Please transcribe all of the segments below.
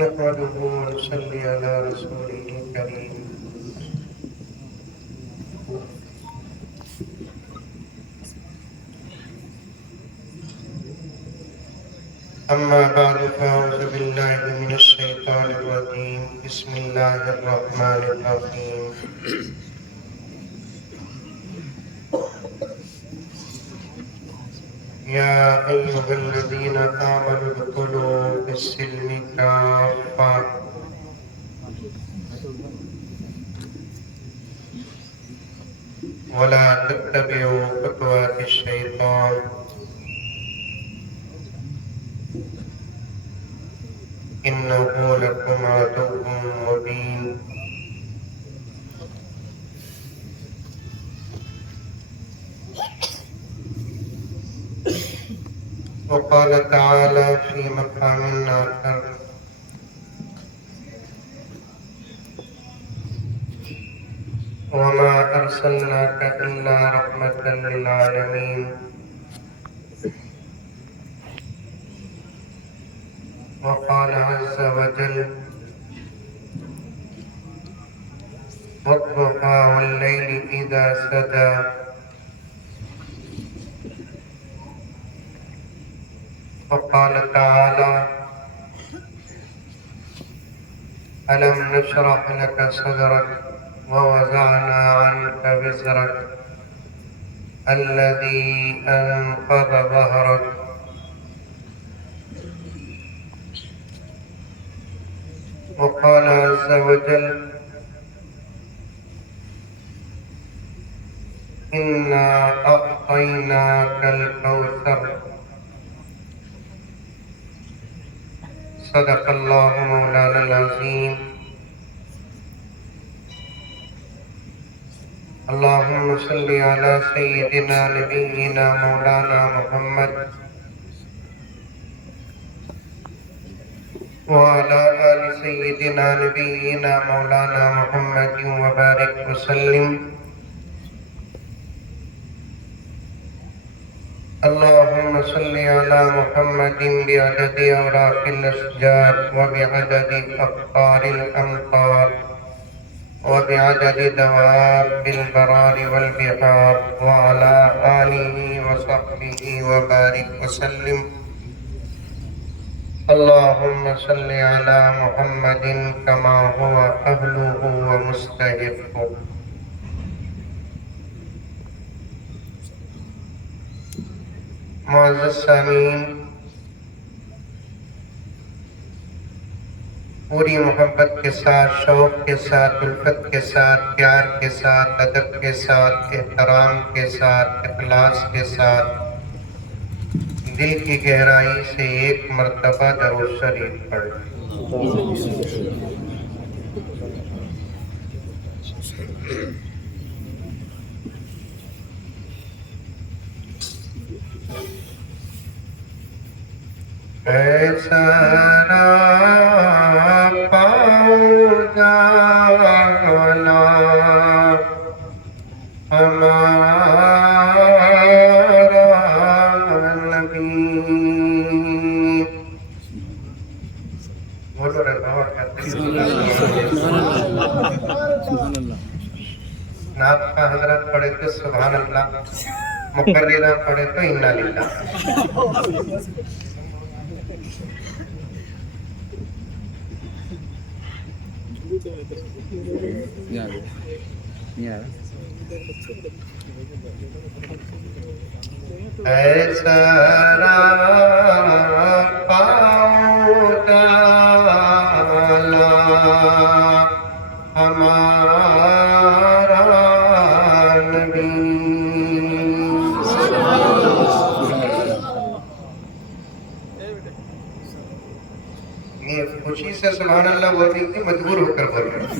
نحمده ونصلي على رسوله الكريم. أما بعد فأعوذ بالله من الشيطان الرجيم. بسم الله الرحمن الرحيم. يا أيها الذين آمنوا ادخلوا في السلم كافة ولا تتبعوا خطوات الشيطان إنه لكم عدو مبين. وقال تعالى في مقام آخر: وما أرسلناك إلا رحمة للعالمين. وقال عز وجل: والضحى والليل إذا سجى. وقال تعالى: ألم نشرح لك صدرك ووضعنا عنك وزرك الذي أنقض ظهرك. وقال عز وجل: إنا أعطيناك الكوثر. صدق الله مولانا العظيم. اللهم صل على سيدنا نبينا مولانا محمد وعلى آل سيدنا نبينا مولانا محمد وبارك وسلم. اللهم صل على محمد بعدد أوراق الأشجار وبعدد أقطار الأمطار وبعدد دواب البرار والبحار وعلى آله وصحبه وبارك وسلم. اللهم صل على محمد كما هو أهله ومستحقه. معزز سامعین، پوری محبت کے ساتھ، شوق کے ساتھ، الفت کے ساتھ، پیار کے ساتھ، ادب کے ساتھ، احترام کے ساتھ، اخلاص کے ساتھ دل کی گہرائی سے ایک مرتبہ درود شریف پڑھ. ایسا پاؤں جانا ہمارا نبی. بولو رہے بہت کرتے نعت کا حضرت پڑھے تو سبحان اللہ، مقررہ پڑھے تو انا للہ. ایسا پاؤں ڈالا ہمارا نبی. یہ خوشی سے سبحان اللہ بول رہی تھی، مجبور ہو کر بول رہے ہیں.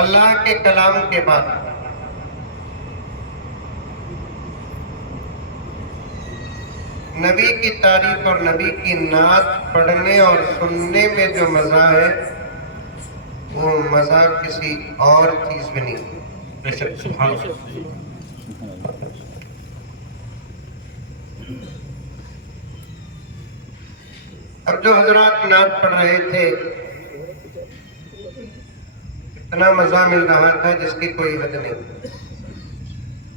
اللہ کے کلام کے بعد نبی کی تعریف اور نبی کی نعت پڑھنے اور سننے میں جو مزہ ہے وہ مزہ کسی اور چیز میں نہیں. بے شک سبحان اللہ. اب جو حضرات نعت پڑھ رہے تھے اتنا مزہ مل رہا تھا جس کی کوئی حد نہیں،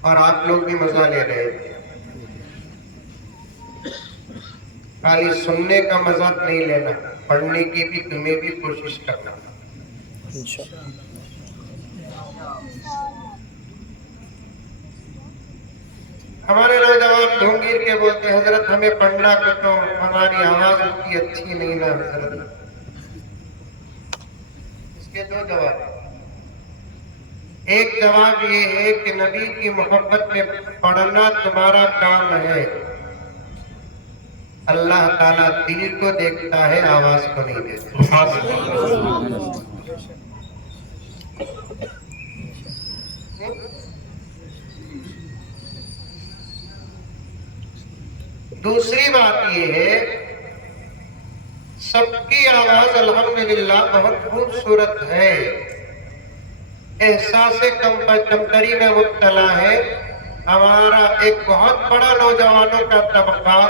اور آپ لوگ بھی مزہ لے رہے تھے. خالی سننے کا مزہ نہیں لینا، پڑھنے کی بھی تمہیں بھی کوشش کرنا. ہمارے نوجوان ڈھونگیر کے بولتے حضرت ہمیں پڑھنا کہ تو ہماری آواز اتنی اچھی نہیں نا حضرت. اس کے دو جواب. ایک جواب یہ ہے کہ نبی کی محبت میں پڑھنا تمہارا کام ہے. اللہ تعالیٰ دل کو دیکھتا ہے، آواز کو نہیں دیکھتا. سبحان اللہ. دوسری بات یہ ہے سب کی آواز الحمدللہ بہت خوبصورت ہے. احساس کمتری میں مبتلا ہے ہمارا ایک بہت بڑا نوجوانوں کا طبقہ.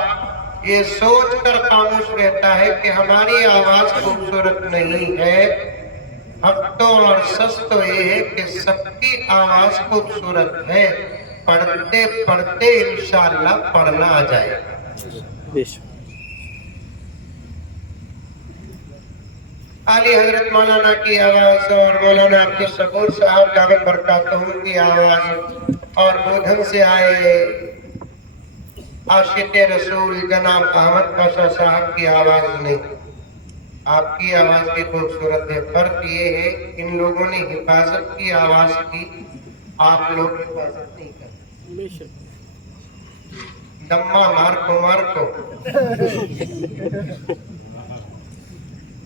یہ سوچ کر خاموش رہتا ہے کہ ہماری آواز خوبصورت نہیں ہے. حق تو اور سچ تو یہ ہے کہ سب کی آواز خوبصورت ہے. پڑھتے پڑھتے انشاءاللہ پڑھنا آ جائے گا. عالی حضرت مولانا کی آواز اور مولانا عبد الصبور صاحب دامت برکاتہ کی آواز اور بودھن سے آئے عاشق رسول جناب احمد پاشا صاحب کی آواز نہیں، آپ کی آواز بھی خوبصورت ہے. فرق یہ ہے ان لوگوں نے حفاظت کی آواز کی، آپ لوگ حفاظت نہیں کرتے. دمہ مار کو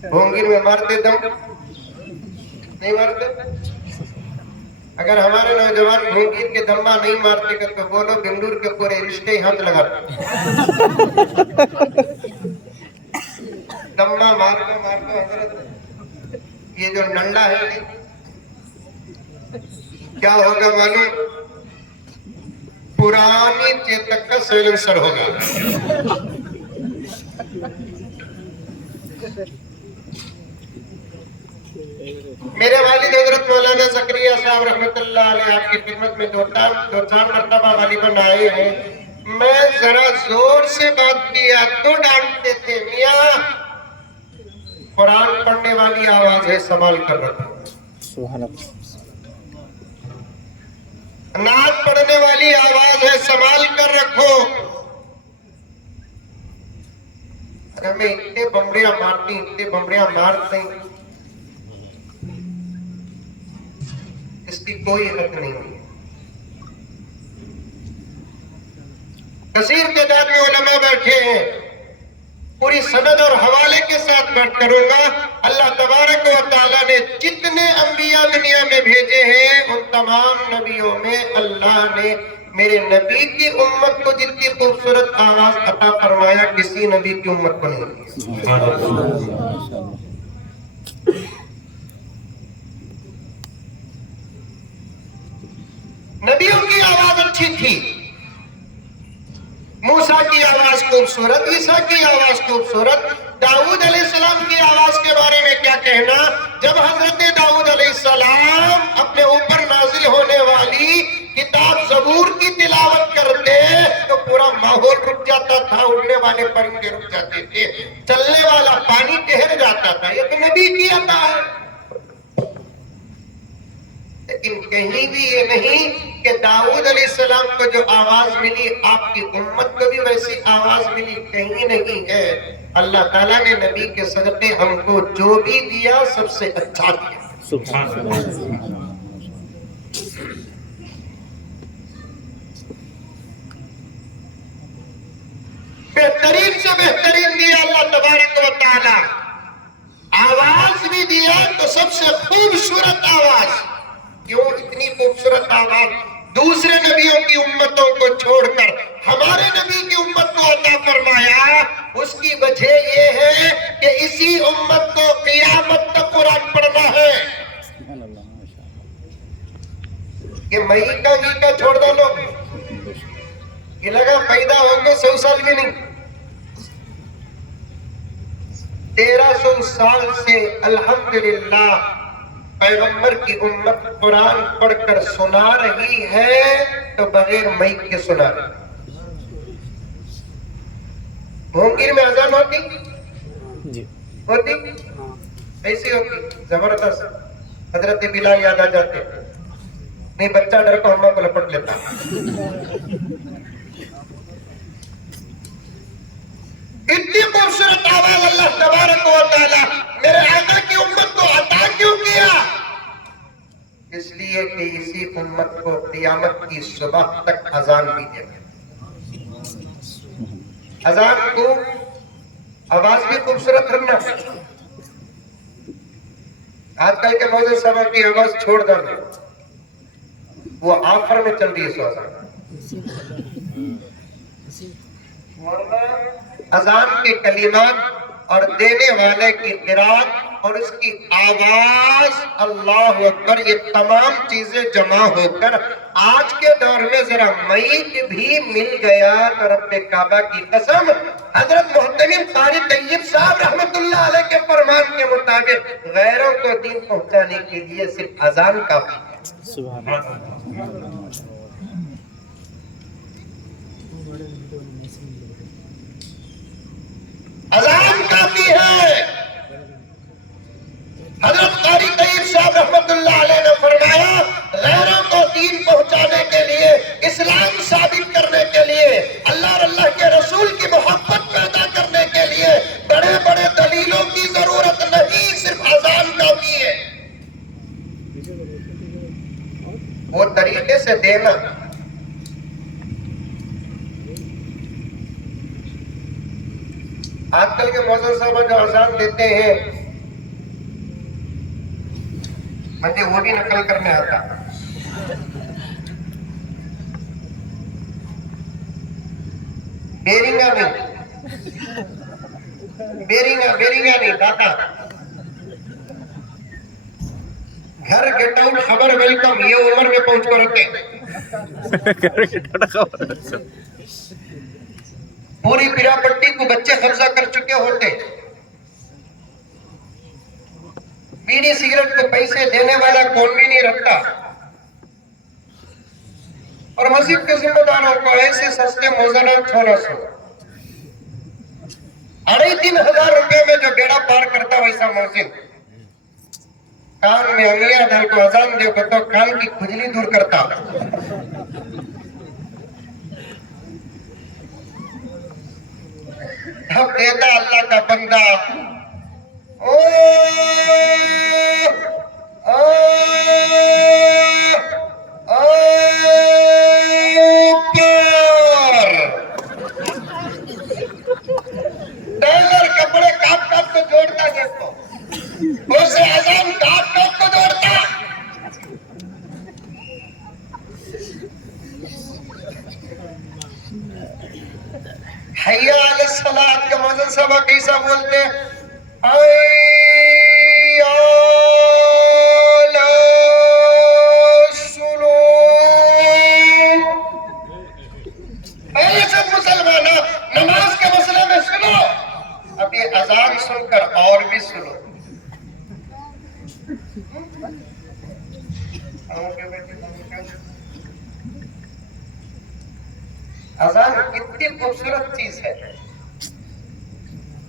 ڈھونگیر میں مارتے دم نہیں مارتے. اگر ہمارے نوجوان ڈھونگیر کے دمہ نہیں مارتے تو بولو گنڈور کے پورے رشتے ہی ہاتھ لگاتے. دمہ مار کو حضرت یہ جو ننڈا ہے کیا ہوگا معلوم؟ پرانی چیتک کا سیلنسر ہوگا. میرے والد حضرت مولانا زکریا صاحب رحمت اللہ علیہ آپ کی خدمت میں دو چار مرتبہ غالباً آئے ہیں. میں ذرا زور سے بات کیا تو ڈانٹتے تھے، میاں قرآن پڑھنے والی آواز ہے سنبھال کر رکھو، نعت پڑھنے والی آواز ہے سنبھال کر رکھو. ہمیں اتنے بمبڑیاں مارتی اس کی کوئی حق نہیں. کثیر تعداد میں علماء بیٹھے ہیں، پوری سند اور حوالے کے ساتھ بیٹھ کروں گا. اللہ تبارک و تعالیٰ نے جتنے انبیاء دنیا میں بھیجے ہیں ان تمام نبیوں میں اللہ نے میرے نبی کی امت کو جتنی خوبصورت آواز عطا فرمایا کسی نبی کی امت کو نہیں. نبیوں کی آواز اچھی تھی، موسیٰ کی آواز خوبصورت، عیسیٰ کی آواز خوبصورت. داؤد علیہ السلام کی آواز کے بارے میں کیا کہنا؟ جب حضرت داؤد علیہ السلام اپنے اوپر نازل ہونے والی کتاب زبور کی تلاوت کرتے تو پورا ماحول رک جاتا تھا، اڑنے والے پرندے رک جاتے تھے، چلنے والا پانی ٹھہر جاتا تھا. یہ تو نبی کی عطا ہے. لیکن کہیں بھی یہ نہیں کہ داؤد علیہ السلام کو جو آواز ملی آپ کی امت کو بھی ویسی آواز ملی، کہیں نہیں ہے. اللہ تعالیٰ نے نبی کے صدقے ہم کو جو بھی دیا سب سے اچھا دیا. سبحان اللہ. بہترین سے بہترین دیا اللہ تبارک و تعالیٰ. آواز بھی دیا تو سب سے خوبصورت آواز. کیوں اتنی خوبصورت آواز دوسرے نبیوں کی امتوں کو چھوڑ کر ہمارے نبی کی امت کو عطا فرمایا؟ اس کی وجہ یہ ہے کہ اسی امت کو قیامت تک قرآن پڑھنا ہے. یہ مئی کا گی کا چھوڑ دو لوگ، یہ لگا پیدا ہوں گے 100 سال بھی نہیں، 1300 سال سے الحمدللہ پیغمبر کی امت قرآن پڑھ کر سنا رہی ہے تو بغیر مائک کے سنا رہی۔ بھونگیر میں اذان ہوتی ہوتی ایسی ہوتی زبردست، حضرت بلال یاد آ جاتے، نہیں بچہ ڈر کو ہمیں کو لپٹ لیتا۔ اتنی خوبصورت آواز اللہ تبارک و تعالی میرے آقا کی امت کو عطا کیوں کیا؟ اس لیے کہ اسی امت کو قیامت کی صبح تک اذان بھی دے۔ اذان کو آواز بھی خوبصورت رکھنا، آج کل کے موضوع صاحب کی آواز چھوڑ دو، وہ آخر میں چل رہی ہے سو اذان۔ اذان کے کلمات اور دینے والے کی قرات اور اس کی آواز، اللہ اکبر، یہ تمام چیزیں جمع ہو کر آج کے دور میں ذرا مائک بھی مل گیا تو رب کعبہ کی قسم حضرت محتمم قاری طیب صاحب رحمت اللہ علیہ کے فرمان کے مطابق غیروں کو دین پہنچانے کے لیے صرف اذان کافی ہے۔ سبحان اللہ۔ اذان کافی ہے۔ حضرت قاری طیب صاحب رحمت اللہ علیہ نے فرمایا غیروں کو دین پہنچانے کے لیے، اسلام ثابت کرنے کے لیے، اللہ اور اللہ کے رسول کی محبت پیدا کرنے کے لیے بڑے بڑے دلیلوں کی ضرورت نہیں، صرف اذان کافی ہے۔ وہ طریقے سے دینا، آج کل کے موذن صاحب جو اذان دیتے ہیں مجھے وہ بھی نقل کرنے آتا، بیرنگا نہیں داتا، گھر گیٹ آؤٹ خبر ویلکم، یہ عمر میں پہنچ کر رکھے پوری پیرا پٹی کو بچے قبضہ کر چکے ہوتے، بیڑی سگریٹ کو پیسے دینے والا کون بھی نہیں رکھتا، اور مسجد کے ذمہ داروں کو ایسے سستے موزنات 1600 2,500 روپے میں جو بیڑا پار کرتا ویسا موزن کان میں انگلیاں ڈال کو اذان دے کو تو کان کی کھجلی دور کرتا۔ اب دیتا اللہ کا بندہ ٹیلر کپڑے کاٹ کاٹ کو جوڑتا دیکھو، اسے اذان کاٹ کاٹ کو جوڑتا۔ حیا علی الصلاۃ کا موذن صاحب کیسا بولتے حیا علی الصلاۃ، اے سب مسلمانوں نماز کے مسئلے میں سنو، اب یہ اذان سن کر اور بھی سنو۔ اذان کتنی خوبصورت چیز ہے۔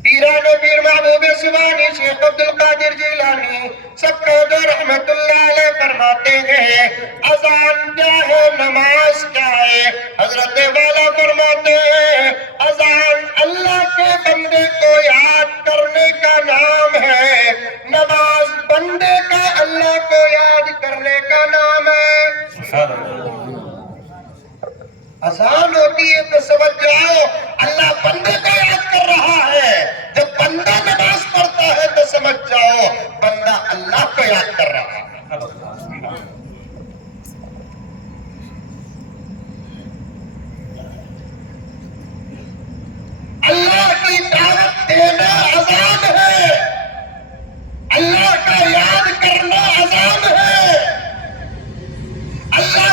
پیران و پیر محبوب سبحانی شیخ عبدالقادر جیلانی سب کو جو رحمت اللہ علیہ فرماتے ہیں اذان کیا ہے، نماز کیا ہے؟ حضرت والا فرماتے ہیں اذان اللہ کے بندے کو یاد کرنے کا نام ہے، نماز بندے کا اللہ کو یاد کرنے کا نام ہے۔ اذان ہوتی ہے تو سمجھ جاؤ اللہ بندے کو یاد کر رہا ہے، جب بندہ نماز پڑھتا ہے تو سمجھ جاؤ بندہ اللہ کو یاد کر رہا ہے۔ اللہ کی دعوت دینا اذان ہے، اللہ کا یاد کرنا اذان ہے، اللہ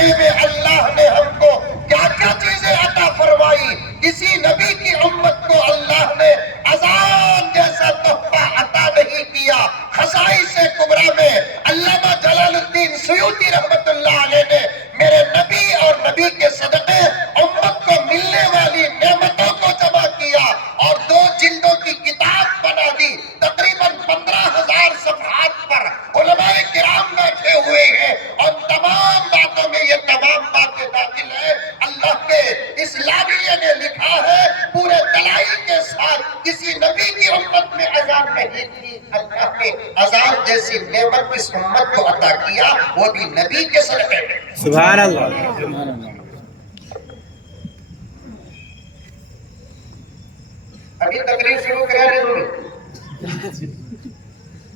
زمانے میں اللہ نے ہم کو کیا کیا چیزیں عطا فرمائی. کسی نبی کی امت کو اللہ نے اذان جیسا تحفہ عطا نہیں کیا. خصائص کبریٰ میں علامہ جلال الدین سیوطی رحمت اللہ علیہ نے میرے نبی اور نبی کے صدقے امت کو ملنے والی نعمتوں کو جمع کیا اور 2 جلدوں کی کتاب بنا دی. تقریباً 15,000 صفحات پر علماء کرام بیٹھے ہوئے ہیں اور تمام باتوں میں یہ تمام باتیں داخل ہے. اللہ کے اس لاویہ نے لکھا ہے پورے دلائل کے ساتھ کسی نبی کی امت میں اذان نہیں تھی. اللہ نے اذان جیسی نعمت اس امت کو عطا کیا, وہ بھی نبی کے صدقے میں. سبحان اللہ. ابھی تقریر شروع کرا رہی ہوں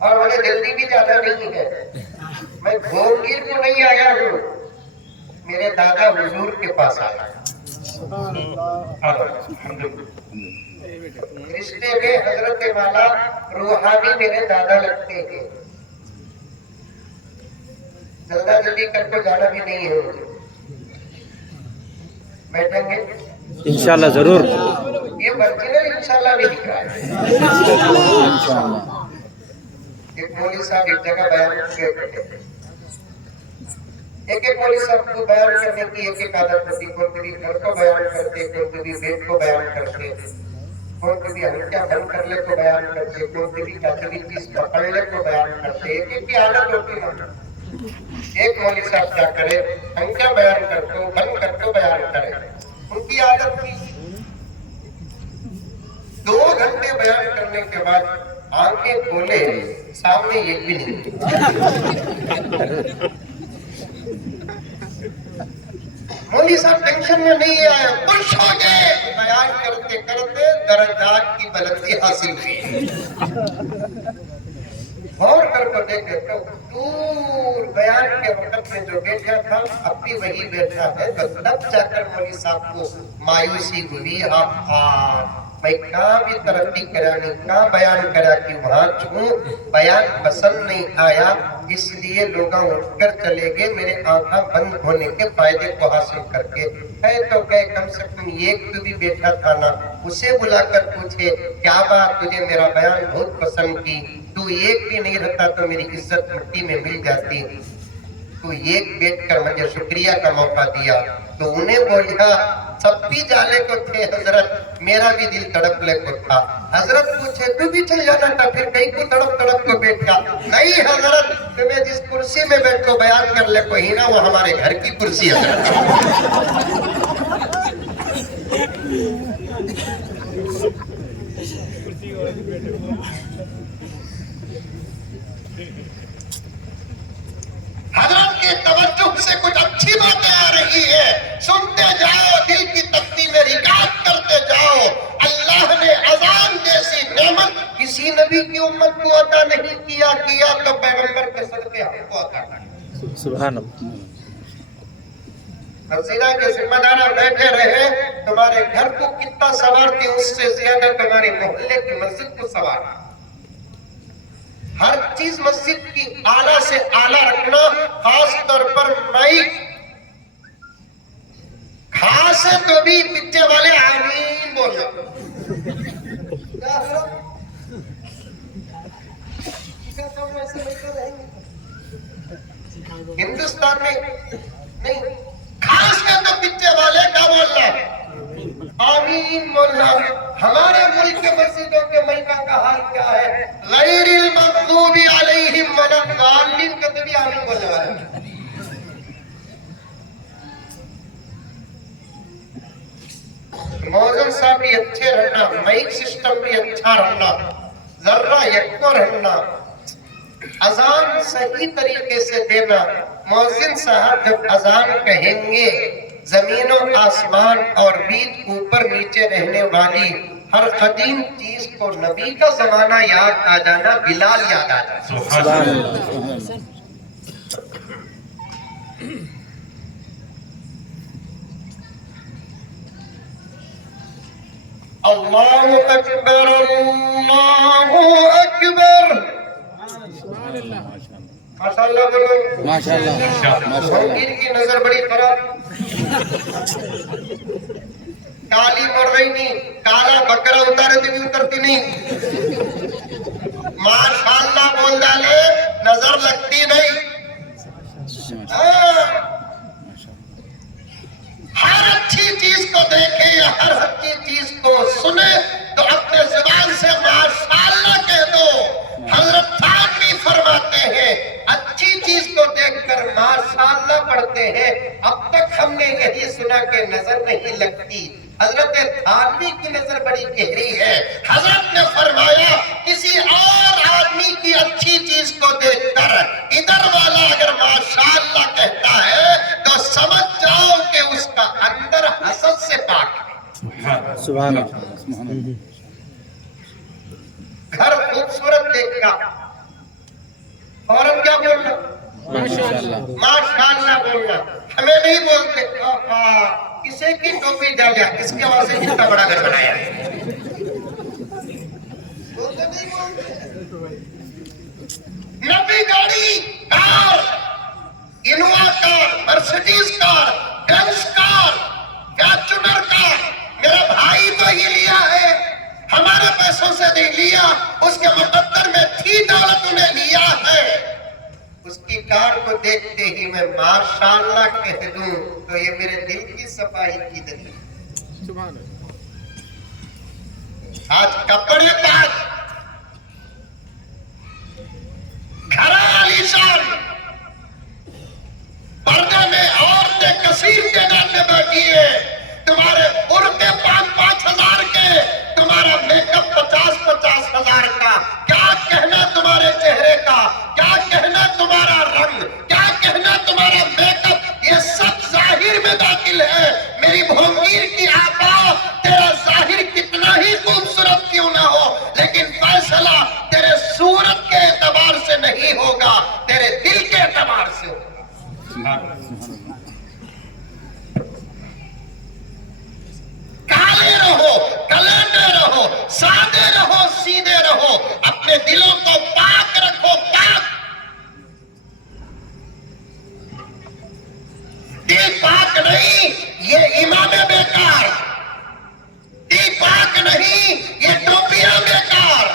اور مجھے جلدی بھی زیادہ نہیں ہے. میں گھومگیر کو نہیں آیا ہوں, میرے دادا حضور کے پاس آیا. رشتے میں حضرت والا روحانی میرے دادا لگتے ہیں. جلدہ جلدی کر کے جانا بھی نہیں ہے مجھے. بیٹھیں گے انشاءاللہ ضرور. یہ ورجنل انشاءاللہ بھی دکھ رہا ہے. ایک مولوی صاحب ایک جگہ بیان کرتے تھے. ایک مولوی صاحب کو بیان کرنے کی ایک عادت ہوتی. کوئی کبھی گھر کو بیان کرتے, کوئی کبھی بیت کو بیان کرتے, کوئی کبھی ہلکا بند کر لے کو بیان کرتے, کوئی کبھی کچری چیز پکڑ لے کو بیان کرتے. ایک کی عادت ہوتی ہے. ایک مولوی صاحب کیا کرے, ہلکا بیان کرتے بند کرتے بیان کرے. ان کی عادت تھی 2 گھنٹے بیان کرنے کے بعد آنکھیں کھولے, سامنے ایک بھی نہیں. مولوی صاحب ٹینشن میں نہیں آئے, خوش ہو گئے. بیان کرتے کرتے درجات کی بلندی حاصل ہوئی. غور کر کے دیکھے تو دور بیان کے وقت میں جو بیٹھا تھا اب بھی وہی بیٹھا ہے. تب جا کر مولوی صاحب کو مایوسی ہوئی. میں کہاں بھی ترقی کرا نہیں, کہاں بیان کرا کہ وہاں چھوں. بیان پسند نہیں آیا, اس لیے لوگ اٹھ کر چلے گئے میرے آنکھاں بند ہونے کے فائدے کو حاصل کر کے. ہے تو کہ کم سے کم ایک تو بھی بیٹھا تھا نا, اسے بلا کر پوچھے کیا بات تجھے میرا بیان بہت پسند کی, تو ایک بھی نہیں رہتا تو میری عزت مٹی میں مل جاتی. تو ایک بیٹھ کر مجھے شکریہ کا موقع دیا. تو انہیں بولیا سب بھی جانے کو تھے حضرت, میرا بھی دل تڑپنے کو تھا. حضرت پوچھے تو بھی چل جانا تھا, پھر کہیں کو تڑپ تڑپ کو بیٹھا. نہیں حضرت, تمہیں جس کرسی میں بیٹھو بیان کر لے کو ہی نا, وہ ہمارے گھر کی کرسی ہے. حضرت کے توجہ سے کچھ اچھی باتیں آ رہی ہے, سنتے جاؤ, دل کی تختی میں ریکارڈ کرتے جاؤ. اللہ نے اذان جیسی نعمت کسی نبی کی امت کو عطا نہیں کیا تو پیغمبر کے صدقے ہم کو عطا کیا. سبحان اللہ. حسینہ کے ذمہ دار بیٹھے رہے, تمہارے گھر کو کتنا سوارتی اس سے زیادہ تمہارے محلے کی مسجد کو سوار. ہر چیز مسجد کی اعلیٰ سے اعلیٰ رکھنا, خاص طور پر مائک. خاص ہے تو بھی پیچھے والے آمین بولنا. ہندوستان میں نہیں, خاص ہے تو پیچھے والے کا بولنا, آمین بولنا. ہمارے ملک کے مسجدوں کے ملکہ کا حال کیا ہے, غیر المغضوب علیہم ولا الضالین کا تو بھی آمین بولنے والا ہے. موزن صاحب بھی اچھے رہنا, مائک سسٹم بھی اچھا رہنا, ذرہ یکو رہنا, اذان صحیح طریقے سے دینا. موزن صاحب جب اذان کہیں گے, زمین و آسمان اور بیچ اوپر نیچے رہنے والی ہر قدیم چیز کو نبی کا زمانہ یاد آ جانا, بلال یاد آ جانا. سبحان اللہ. اللہ اکبر, اللہ اکبر. ماشاءاللہ بولو. ماشاءاللہ بھونگیر کی نظر بڑی خراب. کالی مر رہی نہیں, کالا بکرا اتارے تو بھی اترتی نہیں. ماشاءاللہ بول ڈالے, نظر لگتی نہیں. ہر اچھی چیز کو دیکھے یا ہر اچھی چیز کو سنے تو اپنے زبان سے ماشاءاللہ کہہ دو. حضرت صاحب بھی فرماتے ہیں اچھی چیز کو دیکھ کر ماشاءاللہ پڑھتے ہیں. اب تک ہم نے یہی سنا کہ نظر نہیں لگتی. حضرت تھانوی کی نظر بڑی گہری ہے. حضرت نے فرمایا کسی اور آدمی کی اچھی چیز کو دیکھ کر ادھر والا اگر ماشاءاللہ کہتا ہے تو سمجھ جاؤ کہ اس کا اندر حسد سے پاک ہے. سبحان اللہ. گھر خوبصورت دیکھا فوراً کیا بولنا؟ ماشاءاللہ. ماشاءاللہ بولنا. ہمیں نہیں بولتے کسی کی ٹوپی جا گیا, اس کے واسطے اتنا بڑا گھر بنایا ہے. بولتے نہیں بولتے. نبی گاڑی, کار, انووا کار, مرسیڈیز کار, بینز کار, فارچونر کار, میرا بھائی تو ہی لیا ہے, ہمارے پیسوں سے نہیں لیا, اس کے مقدر میں تھی دولت انہیں لیا ہے. اس کی کار کو دیکھتے ہی میں ماشاءاللہ کہہ دوں تو یہ میرے دل کی صفائی کی دلیل. آج کپڑے پاک, گھر عالیشان, پردے میں عورتیں کثیر تعداد میں بیٹھی ہیں, تمہارے برقع 5,000 کے, تمہارا میک اپ 50,000 کا. کیا کہنا تمہارے چہرے کا, کیا کہنا تمہارا رنگ, کیا کہنا تمہارا میک اپ, یہ سب ظاہر میں داخل ہے. میری بھونگیر کی آقا, تیرا ظاہر کتنا ہی خوبصورت کیوں نہ ہو, لیکن فیصلہ تیرے صورت کے اعتبار سے نہیں ہوگا, تیرے دل کے اعتبار سے ہوگا. کالے رہو, کلیندے رہو, سادے رہو, سیدھے رہو, اپنے دلوں کو پاک رکھو. پاک دل پاک نہیں یہ امام بیکار, دل پاک نہیں یہ ٹوپیاں بیکار,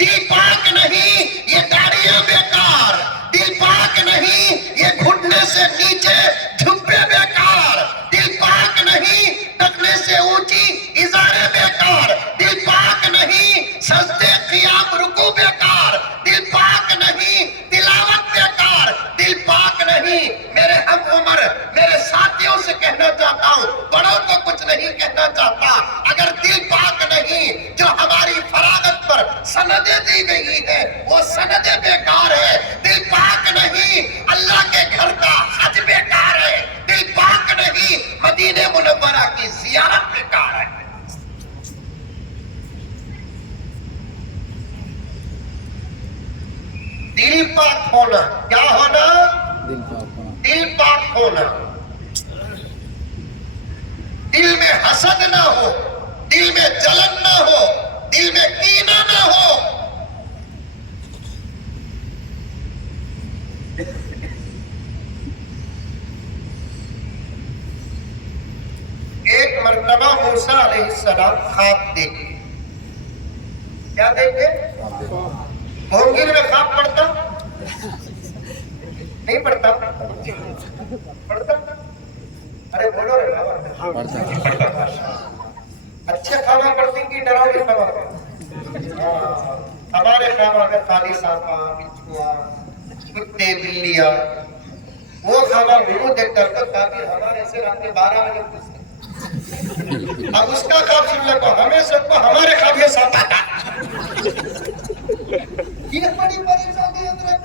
دل پاک نہیں یہ داڑیاں بیکار, دل پاک نہیں یہ گھٹنے سے نیچے جھپے بیکار, دل پاک نہیں ٹکنے سے اونچی ازارے بیکار, دل پاک نہیں سجدے قیام رکوع بیکار, دل پاک نہیں تلاوت بیکار, دل پاک نہیں. میرے ہم عمر, میرے ساتھیوں سے کہنا چاہتا ہوں, بڑوں کو کچھ نہیں کہنا چاہتا, اگر دل پاک نہیں جو ہماری فراغت پر سندیں دی گئی ہے وہ سندیں بیکار ہے. دل پاک نہیں اللہ کے گھر کا حج بیکار ہے, دل پاک نہیں مدینہ منورہ کی زیارت بیکار ہے. دل پاک ہونا, کیا ہونا؟ دل پاک ہونا. دل میں حسد نہ ہو, دل میں جلن نہ ہو, دل میں کینہ نہ ہو. ایک مرتبہ موسیٰ علیہ السلام خواب دیکھے. کیا دیکھے؟ بھونگیر میں خواب پڑھتا نہیں پڑھتا؟ پڑھتا؟ ارے بولو رے بابا. اچھے خواب پڑھتی کی ڈراؤ خواب؟ ہمارے خواب اگر خالی سانپا, بچھوا, کتے, بلیاں, وہ خواب منہ دیکھ کر تو تعبیر ہمارے سے رات کے 12 بجے پوچھتے. اب اس کا خواب سن لگا, ہمیں سب کو ہمارے خواب یہ سانپا تھا. یہ بڑی پریشانی ہے حضرت.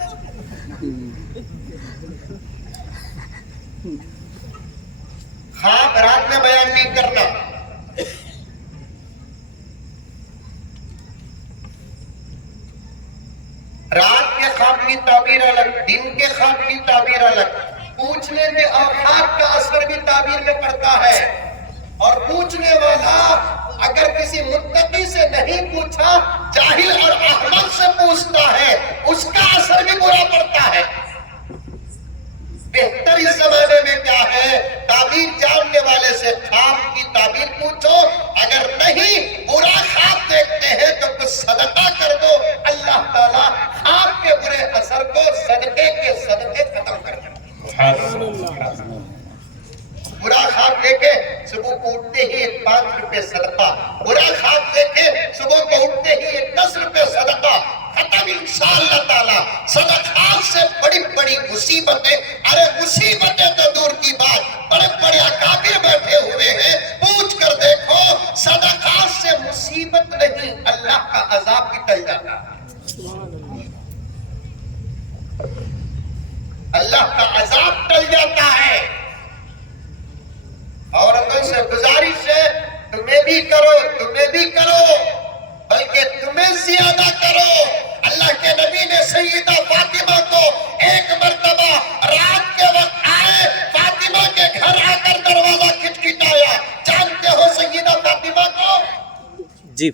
خواب رات میں بیان نہیں کرنا. رات کے خواب کی تعبیر الگ, دن کے خواب کی تعبیر الگ. پوچھنے میں اور خواب کا اثر بھی تعبیر میں پڑتا ہے. اور پوچھنے والا اگر کسی متقی سے نہیں پوچھا, جاہل اور احمق سے پوچھتا ہے, اس کا اثر بھی برا پڑتا ہے. ہے تعبیر جاننے والے سے خواب کی تعبیر پوچھو، اگر نہیں برا خواب دیکھتے ہیں تو کچھ صدقہ کر دو، اللہ تعالیٰ خواب کے برے اثر کو صدقے کے صدقے ختم کر دے۔ برا خواب دیکھے صبح کو اٹھتے ہی ایک 5 روپے صدقہ، برا خواب دیکھے صبح کو اٹھتے ہی ایک 10 روپے صدقہ، ختم انشاءاللہ تعالی۔ صدقات سے بڑی بڑی مصیبتیں، ارے مصیبتیں تو دور کی بات، بڑے بڑے اکابر بیٹھے ہوئے ہیں، پوچھ کر دیکھو صدقات سے مصیبت نہیں، اللہ کا عذاب بھی ٹل جاتا ہے۔ اللہ کا عذاب ٹل جاتا ہے۔ عورتوں سے گزارش ہے تمہیں بھی کرو، تمہیں بھی کرو، بلکہ تمہیں زیادہ کرو۔ اللہ کے نبی نے سیدہ فاطمہ کو ایک مرتبہ رات کے وقت آئے، فاطمہ کے گھر آ کر دروازہ کھٹکھٹایا۔ جانتے ہو سیدہ فاطمہ کو؟ جی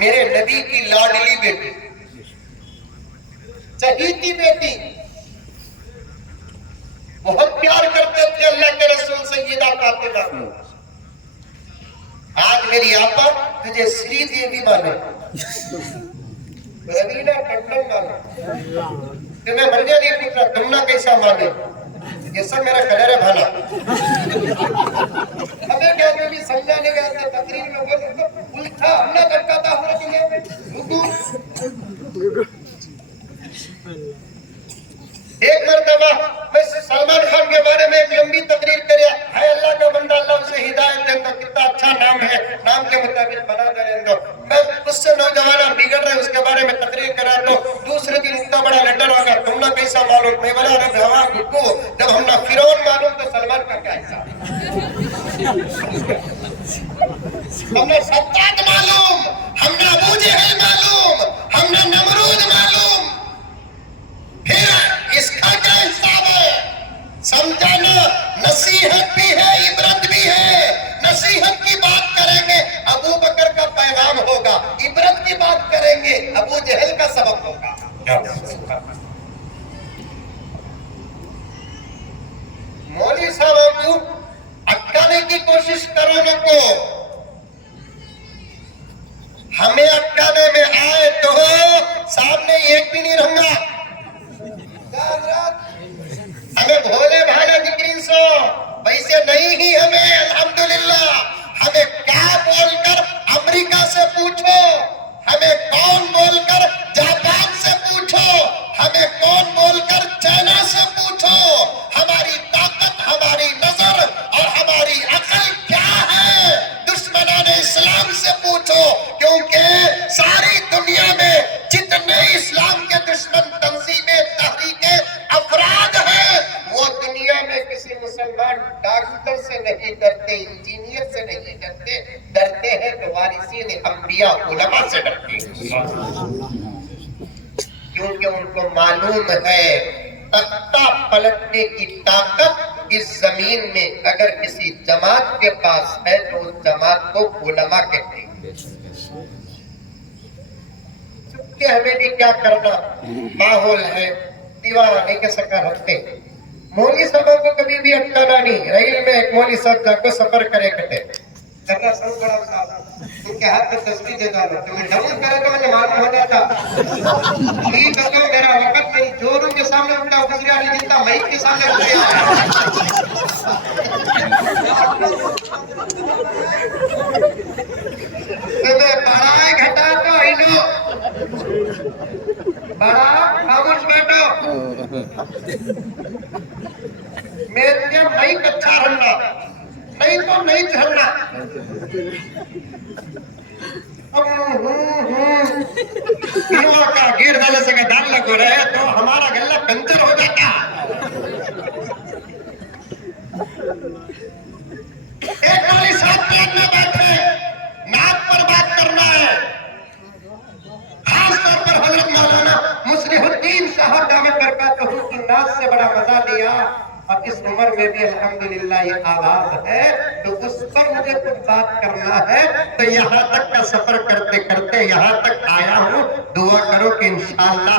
میرے نبی کی لاڈلی بیٹی، چہیتی بیٹی، بہت پیار کرتے تھے اللہ کے رسول سیدہ فاطمہ کو۔ آج میری آپا تجھے سری دیوی مانے، روینہ ٹنڈن مانے، تمہیں منجے نہیں پوچھا تم نہ کیسا مانے، یہ سب میرا خیر ہے بھانا۔ ہمیں کیا جو بھی سمجھا نہیں گیا تھا تقریر میں بولے تو الٹا ہم نہ دھکاتا ہوا تمہیں رکو۔ ایک مرتبہ میں سلمان خان کے بارے میں ایک لمبی تقریر کریا، ہے اللہ کا بندہ، اللہ اسے ہدایت دے دو، کتنا اچھا نام ہے، نام کے مطابق بنا دے دو۔ میں اس سے نوجوانہ بگڑ رہے اس کے بارے میں تقریر کرا تو دوسرے دن اتنا بڑا لیٹر ہوگا تم نہ کیسا معلوم، میں بولا رہا بھوا گھٹو، جب ہم نہ فرعون معلوم تو سلمان کا کیا حساب، ہم نے سجاد معلوم، ہم نے ابو جہل معلوم، ہم نے نمرود معلوم، پھر اس کا کیا حساب ہے؟ سمجھانا نصیحت بھی ہے، عبرت بھی ہے۔ نصیحت کی بات کریں گے ابو بکر کا پیغام ہوگا، عبرت کی بات کریں گے ابو جہل کا سبق ہوگا۔ مولوی صاحب کو اٹکانے کی کوشش کرو نہ کو، ہمیں اٹکانے میں آئے تو سامنے ایک بھی نہیں رہنگا، ہمیں بھولے بھالے ذکرین سو ویسے نہیں ہی ہمیں الحمدللہ۔ ہمیں کیا بول کر امریکہ سے پوچھو، ہمیں کون بول کر جاپان سے پوچھو، ہمیں کون بول کر چائنا سے پوچھو، ہماری طاقت، ہماری نظر اور ہماری عقل کیا ہے دشمنان اسلام سے پوچھو، کیونکہ ساری دنیا میں جتنے اسلام کے دشمن تنظیمیں، تحریکیں، افراد ہیں، وہ دنیا میں کسی مسلمان ڈاکٹر سے نہیں ڈرتے، انجینئر سے نہیں ڈرتے، ڈرتے ہیں تو وارثین انبیاء علماء سے ڈرتے ہیں، کیونکہ ان کو معلوم ہے تختہ پلٹنے کی طاقت اس زمین میں اگر کسی جماعت کے پاس ہے تو اس جماعت کو علماء کہتے ہیں۔ کہ ہمیں بھی کیا کرنا، ماحول ہے، دیوانہ نہیں کہہ سکا رکھتے۔ مولوی صاحبوں کو کبھی بھی اٹکانا نہیں، ریل میں ایک مولوی صاحب جا کو سفر کرے کہتے کرنا سب بڑا صاحب ان کے ہاتھ میں تصویر دے ڈالو، تمہیں ڈبل کرے تو مجھے معلوم ہو جاتا، ٹھیک ہے تو میرا وقت نہیں، جوروں کے سامنے اٹھتا گزریا نہیں دیتا، مہید کے سامنے اٹھیا تمہیں بڑھائے گھٹا تو ہنو، بڑا خاموش بیٹھو، میں تجھے نہیں کچھا رہنا، نہیں تو نہیں چڑھنا۔ ہنوا کا گیر ڈالے سے ڈال لگو رہے تو ہمارا گلہ پنچر ہو جاتا۔ ایک والی صاحب پلیٹ میں بیٹھے نعت پر بات کرنا ہے، خاص طور پر حضرت مولانا مصلح الدین صاحب دامت برکاتہ کی نعت سے بڑا مزہ لیا، اور اس عمر میں بھی الحمدللہ یہ آواز ہے تو اس پر مجھے کچھ بات کرنا ہے، تو یہاں تک کا سفر کرتے کرتے یہاں تک آیا ہوں، دعا کرو کہ انشاءاللہ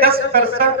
10%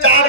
4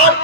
8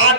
8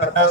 50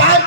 5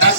10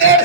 1.5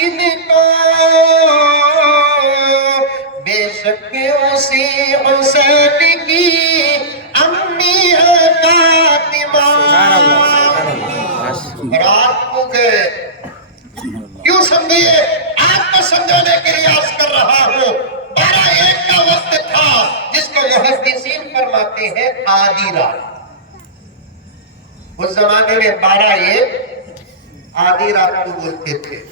دین کو بے شک اسی حسین کی امی فاطمہ رات کو گئے کیوں سمجھیے آپ کو سمجھانے کے لیے عرض کر رہا ہوں 12:01 کا وقت تھا جس کو محدثین فرماتے ہیں آدھی رات اس زمانے میں 12:01 آدھی رات کو بولتے تھے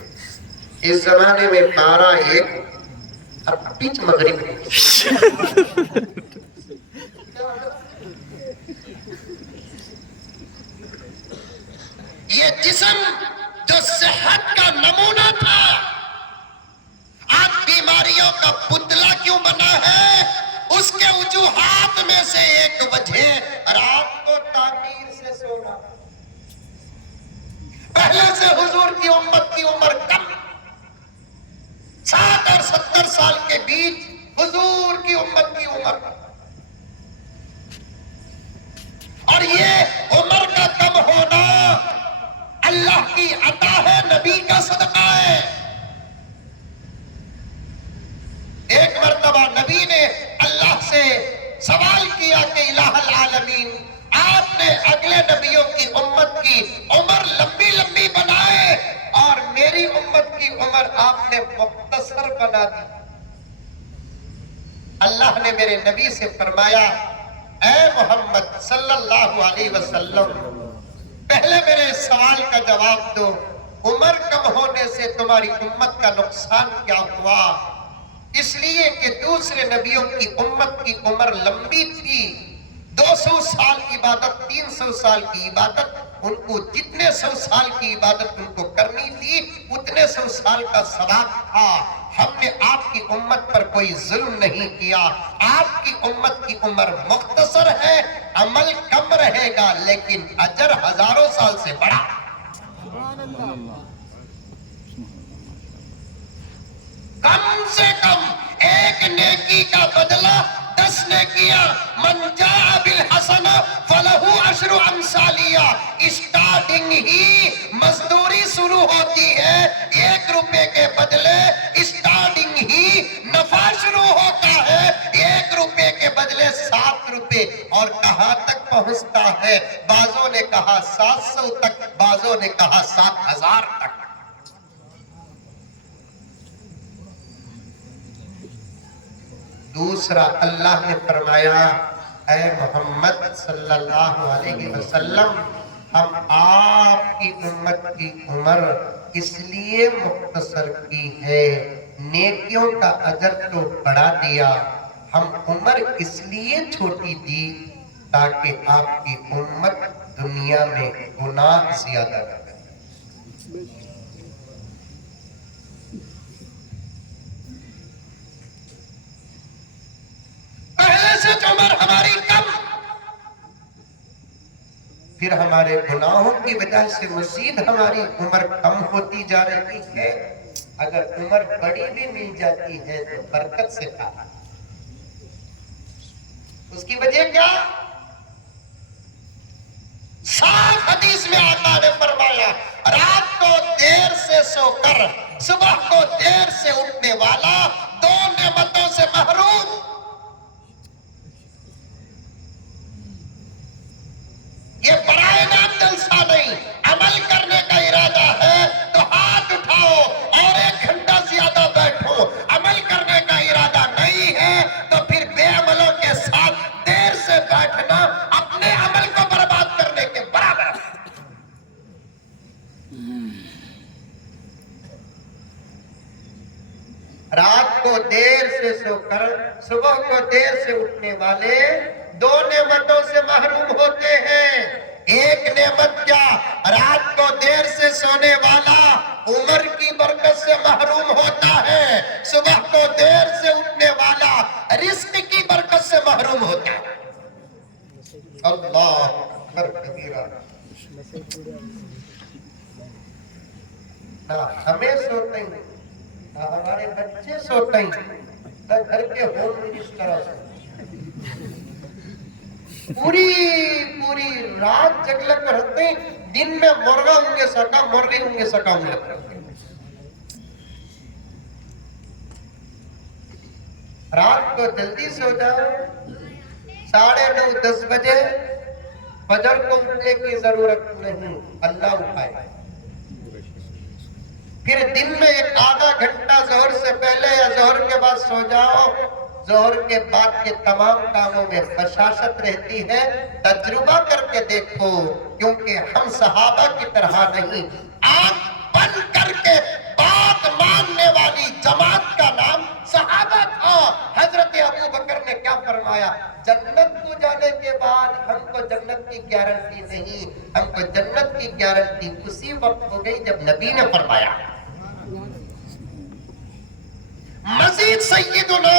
اس زمانے میں 12:01 اور بیچ مغرب یہ جسم جو صحت کا نمونہ تھا آج بیماریوں کا پتلا کیوں بنا ہے اس کے وجوہات میں سے ایک وجہ رات کو تعمیر سے سونا پہلے سے حضور کی امت کی عمر کم 60 اور 70 سال کے بیچ حضور کی امت کی عمر اور یہ عمر کا کم ہونا اللہ کی عطا ہے نبی کا صدقہ ہے ایک مرتبہ نبی نے اللہ سے سوال کیا کہ الہ العالمین آپ نے اگلے نبیوں کی امت کی عمر لمبی لمبی بنائے اور میری امت کی عمر آپ نے مختصر بنا دی اللہ نے میرے نبی سے فرمایا اے محمد صلی اللہ علیہ وسلم پہلے میرے اس سوال کا جواب دو عمر کم ہونے سے تمہاری امت کا نقصان کیا ہوا اس لیے کہ دوسرے نبیوں کی امت کی عمر لمبی تھی 200 سال کی عبادت 300 سال کی عبادت ان کو جتنے 100 سال کی عبادت ان کو کرنی تھی اتنے 100 سال کا ثواب تھا ہم نے آپ کی امت پر کوئی ظلم نہیں کیا آپ کی امت کی عمر مختصر ہے عمل کم رہے گا لیکن اجر ہزاروں سال سے بڑا کم سے کم ایک نیکی کا بدلہ 10 نے کیا من جاء بالحسنہ فلہ عشر امثالها اسٹارٹنگ ہی مزدوری شروع ہوتی ہے 1 روپے کے بدلے اسٹارٹنگ ہی نفع شروع ہوتا ہے 1 روپے کے بدلے 7 روپے اور کہاں تک پہنچتا ہے بعضوں نے کہا 700 تک بعضوں نے کہا 7000 تک دوسرا اللہ نے فرمایا اے محمد صلی اللہ علیہ وسلم ہم آپ کی امت کی عمر اس لیے مختصر کی ہے نیکیوں کا اجر تو بڑھا دیا ہم عمر اس لیے چھوٹی دی تاکہ آپ کی امت دنیا میں گناہ زیادہ نہ کرے پہلے سے عمر ہماری کم پھر ہمارے گناہوں کی وجہ سے مزید ہماری عمر کم ہوتی جا رہی ہے اگر عمر بڑی بھی مل جاتی ہے تو برکت سے کھا اس کی وجہ کیا صاف حدیث میں آقا نے فرمایا رات کو دیر سے سو کر صبح کو دیر سے اٹھنے والا 2 نعمتوں سے محروم یہ برائے نام جلسہ نہیں عمل کرنے کا ارادہ ہے تو ہاتھ اٹھاؤ اور 1 گھنٹہ زیادہ بیٹھو عمل کرنے کا ارادہ نہیں ہے تو پھر بے عملوں کے ساتھ دیر سے بیٹھنا اپنے عمل کو برباد کرنے کے برابر ہے رات کو دیر سے سو کر صبح کو دیر سے اٹھنے والے 2 نعمتوں سے محروم ہوتے ہیں ایک نعمت کیا رات کو دیر سے سونے والا عمر کی برکت سے محروم ہوتا ہے صبح کو دیر سے اٹھنے والا رزق کی برکت سے محروم ہوتا ہے اللہ اکبر کبیرہ نہ ہمیں سوتے ہیں نہ ہمارے بچے سوتے ہیں نہ گھر کے ہوم منسٹر پوری رات جگلک رہتے ہیں دن میں مرغا ہوں گے سکا مرغی ہوں گے سکا ہوں گے رات کو جلدی سو جاؤ، 9:30 10 بجے فجر کو اٹھنے کی ضرورت نہیں، اللہ اٹھائے۔ پھر دن میں ایک آدھا گھنٹہ ظہر سے پہلے یا ظہر کے بعد سو جاؤ، ظہر کے بعد کے تمام کاموں میں بشاشت رہتی ہے۔ تجربہ کر کے دیکھو، کیونکہ ہم صحابہ کی طرح نہیں، آنکھ بند کر کے بات ماننے والی جماعت کا نام صحابہ تھا۔ حضرت ابو بکر نے کیا فرمایا؟ جنت کو جانے کے بعد ہم کو جنت کی گارنٹی نہیں، ہم کو جنت کی گارنٹی اسی وقت ہو گئی جب نبی نے فرمایا۔ مزید سیدنا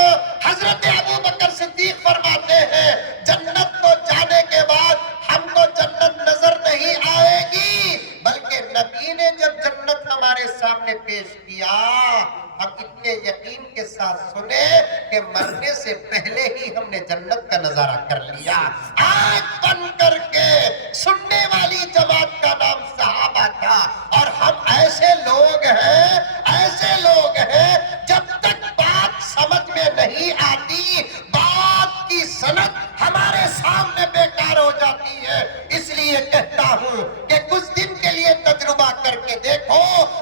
حضرت ابو بکر صدیق فرماتے ہیں جنت کو جانے کے بعد ہم کو جنت نظر نہیں آئے گی، بلکہ نبی نے جب جنت ہمارے سامنے پیش کیا ہم اتنے یقین کے ساتھ سنے کہ مرنے سے پہلے ہی ہم نے جنت کا نظارہ کر لیا۔ آنکھ بند کر کے سننے والی جماعت کا نام صحابہ تھا، اور ہم ایسے لوگ ہیں جب تک بات سمجھ میں نہیں آتی بات کی سند ہمارے سامنے بیکار ہو جاتی ہے۔ اس لیے کہتا ہوں کہ کچھ دن کے لیے تجربہ کر کے دیکھو،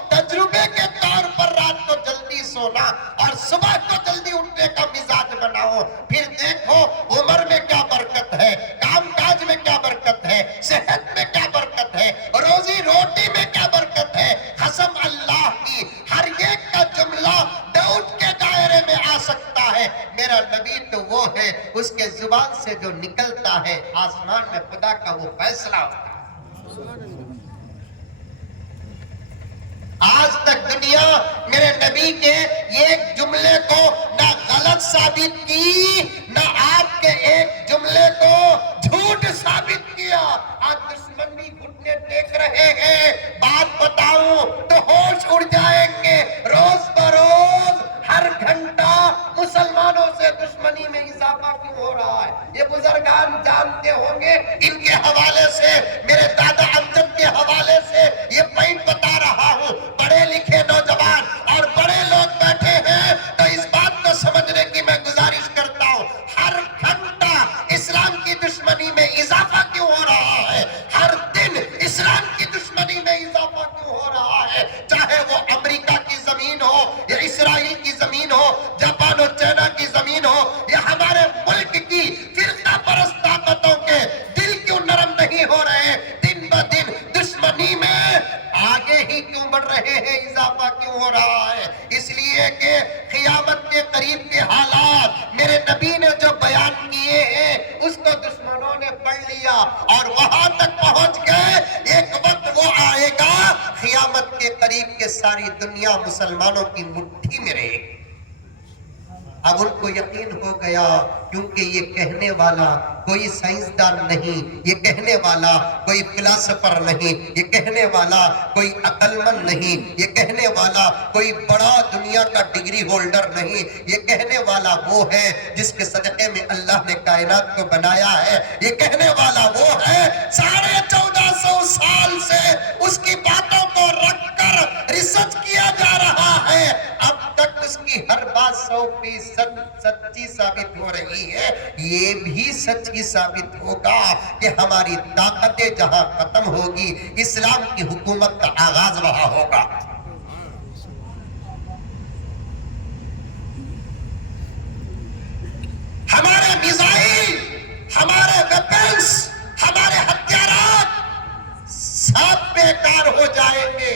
تجربے کے طور پر رات کو جلدی سونا اور صبح کو جلدی اٹھنے کا مزاج بناؤ، پھر دیکھو عمر میں کیا برکت ہے، کام کاج میں کیا برکت ہے، صحت میں کیا برکت ہے، روزی روٹی میں کیا برکت ہے۔ قسم اللہ کی، ہر ایک کا جملہ داؤد کے دائرے میں آ سکتا ہے۔ میرا نبی تو وہ ہے اس کے زبان سے جو نکلتا ہے آسمان میں خدا کا وہ فیصلہ ہوتا ہے۔ آج تک دنیا میرے نبی کے ایک جملے کو نہ غلط ثابت کی، نہ آپ کے ایک جملے کو جھوٹ ثابت کیا۔ آج دشمن بھی گھٹنے ٹیک رہے ہیں، بات بتاؤں تو ہوش اڑ جائیں گے۔ روز بروز ہر گھنٹہ مسلمانوں سے دشمنی میں اضافہ کیوں ہو رہا ہے؟ یہ بزرگان جانتے ہوں گے، ان کے حوالے سے، میرے دادا امجد کے حوالے سے یہ پوائنٹ بتا رہا ہوں۔ پڑھے لکھے نوجوان اور بڑے لوگ بیٹھے ہیں تو اس بات کو سمجھنے کی میں گزارش کرتا ہوں، ہر گھنٹہ اسلام کی دشمنی میں اضافہ کیوں ہو رہا ہے؟ ہر دن اسلام کی دشمنی میں اضافہ کیوں ہو رہا ہے؟ چاہے وہ امریکہ کی زمین ہو یا اسرائیل کی زمین ہو، جاپان اور چائنا کی زمین ہو، یا ہمارے ملک کی فرقہ پرست طاقتوں کے دل کیوں نرم نہیں ہو رہے؟ دن بہ دن دشمنی میں آگے ہی کیوں بڑھ رہے ہیں، اضافہ کیوں ہو رہا ہے؟ اس لیے کہ قیامت کے قریب کے حالات میرے نبی نے جو بیان کیے ہیں اس کو دشمنوں نے پڑھ لیا اور وہاں تک پہنچ گئے۔ ایک وقت وہ آئے گا قیامت کے قریب کے ساری دنیا مسلمانوں کی مٹھی میں رہے گی۔ اب ان کو یقین ہو گیا، کیونکہ یہ کہنے والا کوئی سائنسدان نہیں، یہ کہنے والا کوئی فلاسفر نہیں، یہ کہنے والا کوئی عقل مند نہیں، یہ کہنے والا کوئی بڑا دنیا کا ڈگری ہولڈر نہیں، یہ کہنے والا وہ ہے جس کے صدقے میں اللہ نے کائنات کو بنایا ہے، یہ کہنے والا وہ ہے 1450 سال سے اس کی باتوں کو رکھ کر ریسرچ کیا جا رہا ہے، اب تک اس کی ہر بات 100% سچی ثابت ہو رہی ہے۔ یہ بھی سچ ہی ثابت ہوگا کہ ہماری طاقتیں جہاں ختم ہوگی اسلام کی حکومت کا آغاز وہاں ہوگا۔ ہمارے میزائل، ہمارے ویپنز، ہمارے ہتھیارات سب بیکار ہو جائیں گے۔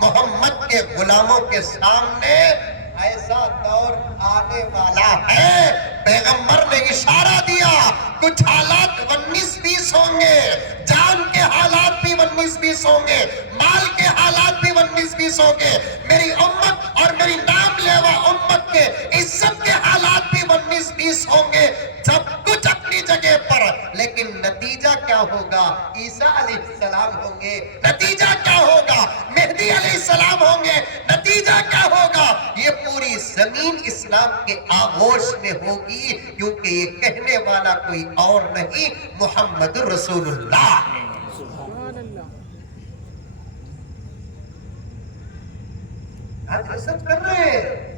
محمد کے غلاموں کے سامنے ایسا دور آنے والا ہے، پیغمبر نے اشارہ دیا کچھ حالات 19-20 ہوں گے، جان کے حالات بھی 19-20 ہوں گے، مال کے حالات بھی 19-20 ہوں گے، میری امت اور میری نام لیوا امت کے عزت کے حالات بھی 19-20 ہوں گے، سب کچھ اپنی جگہ پر، لیکن نتیجہ کیا ہوگا؟ عیسیٰ علیہ السلام ہوں گے، نتیجہ کیا ہوگا؟ مہدی علیہ السلام ہوں گے، نتیجہ کیا ہوگا؟ یہ پوری زمین اسلام کے آغوش میں ہوگی، کیونکہ یہ کہنے والا کوئی اور نہیں، محمد رسول اللہ۔ آج ریسرچ کر رہے ہیں،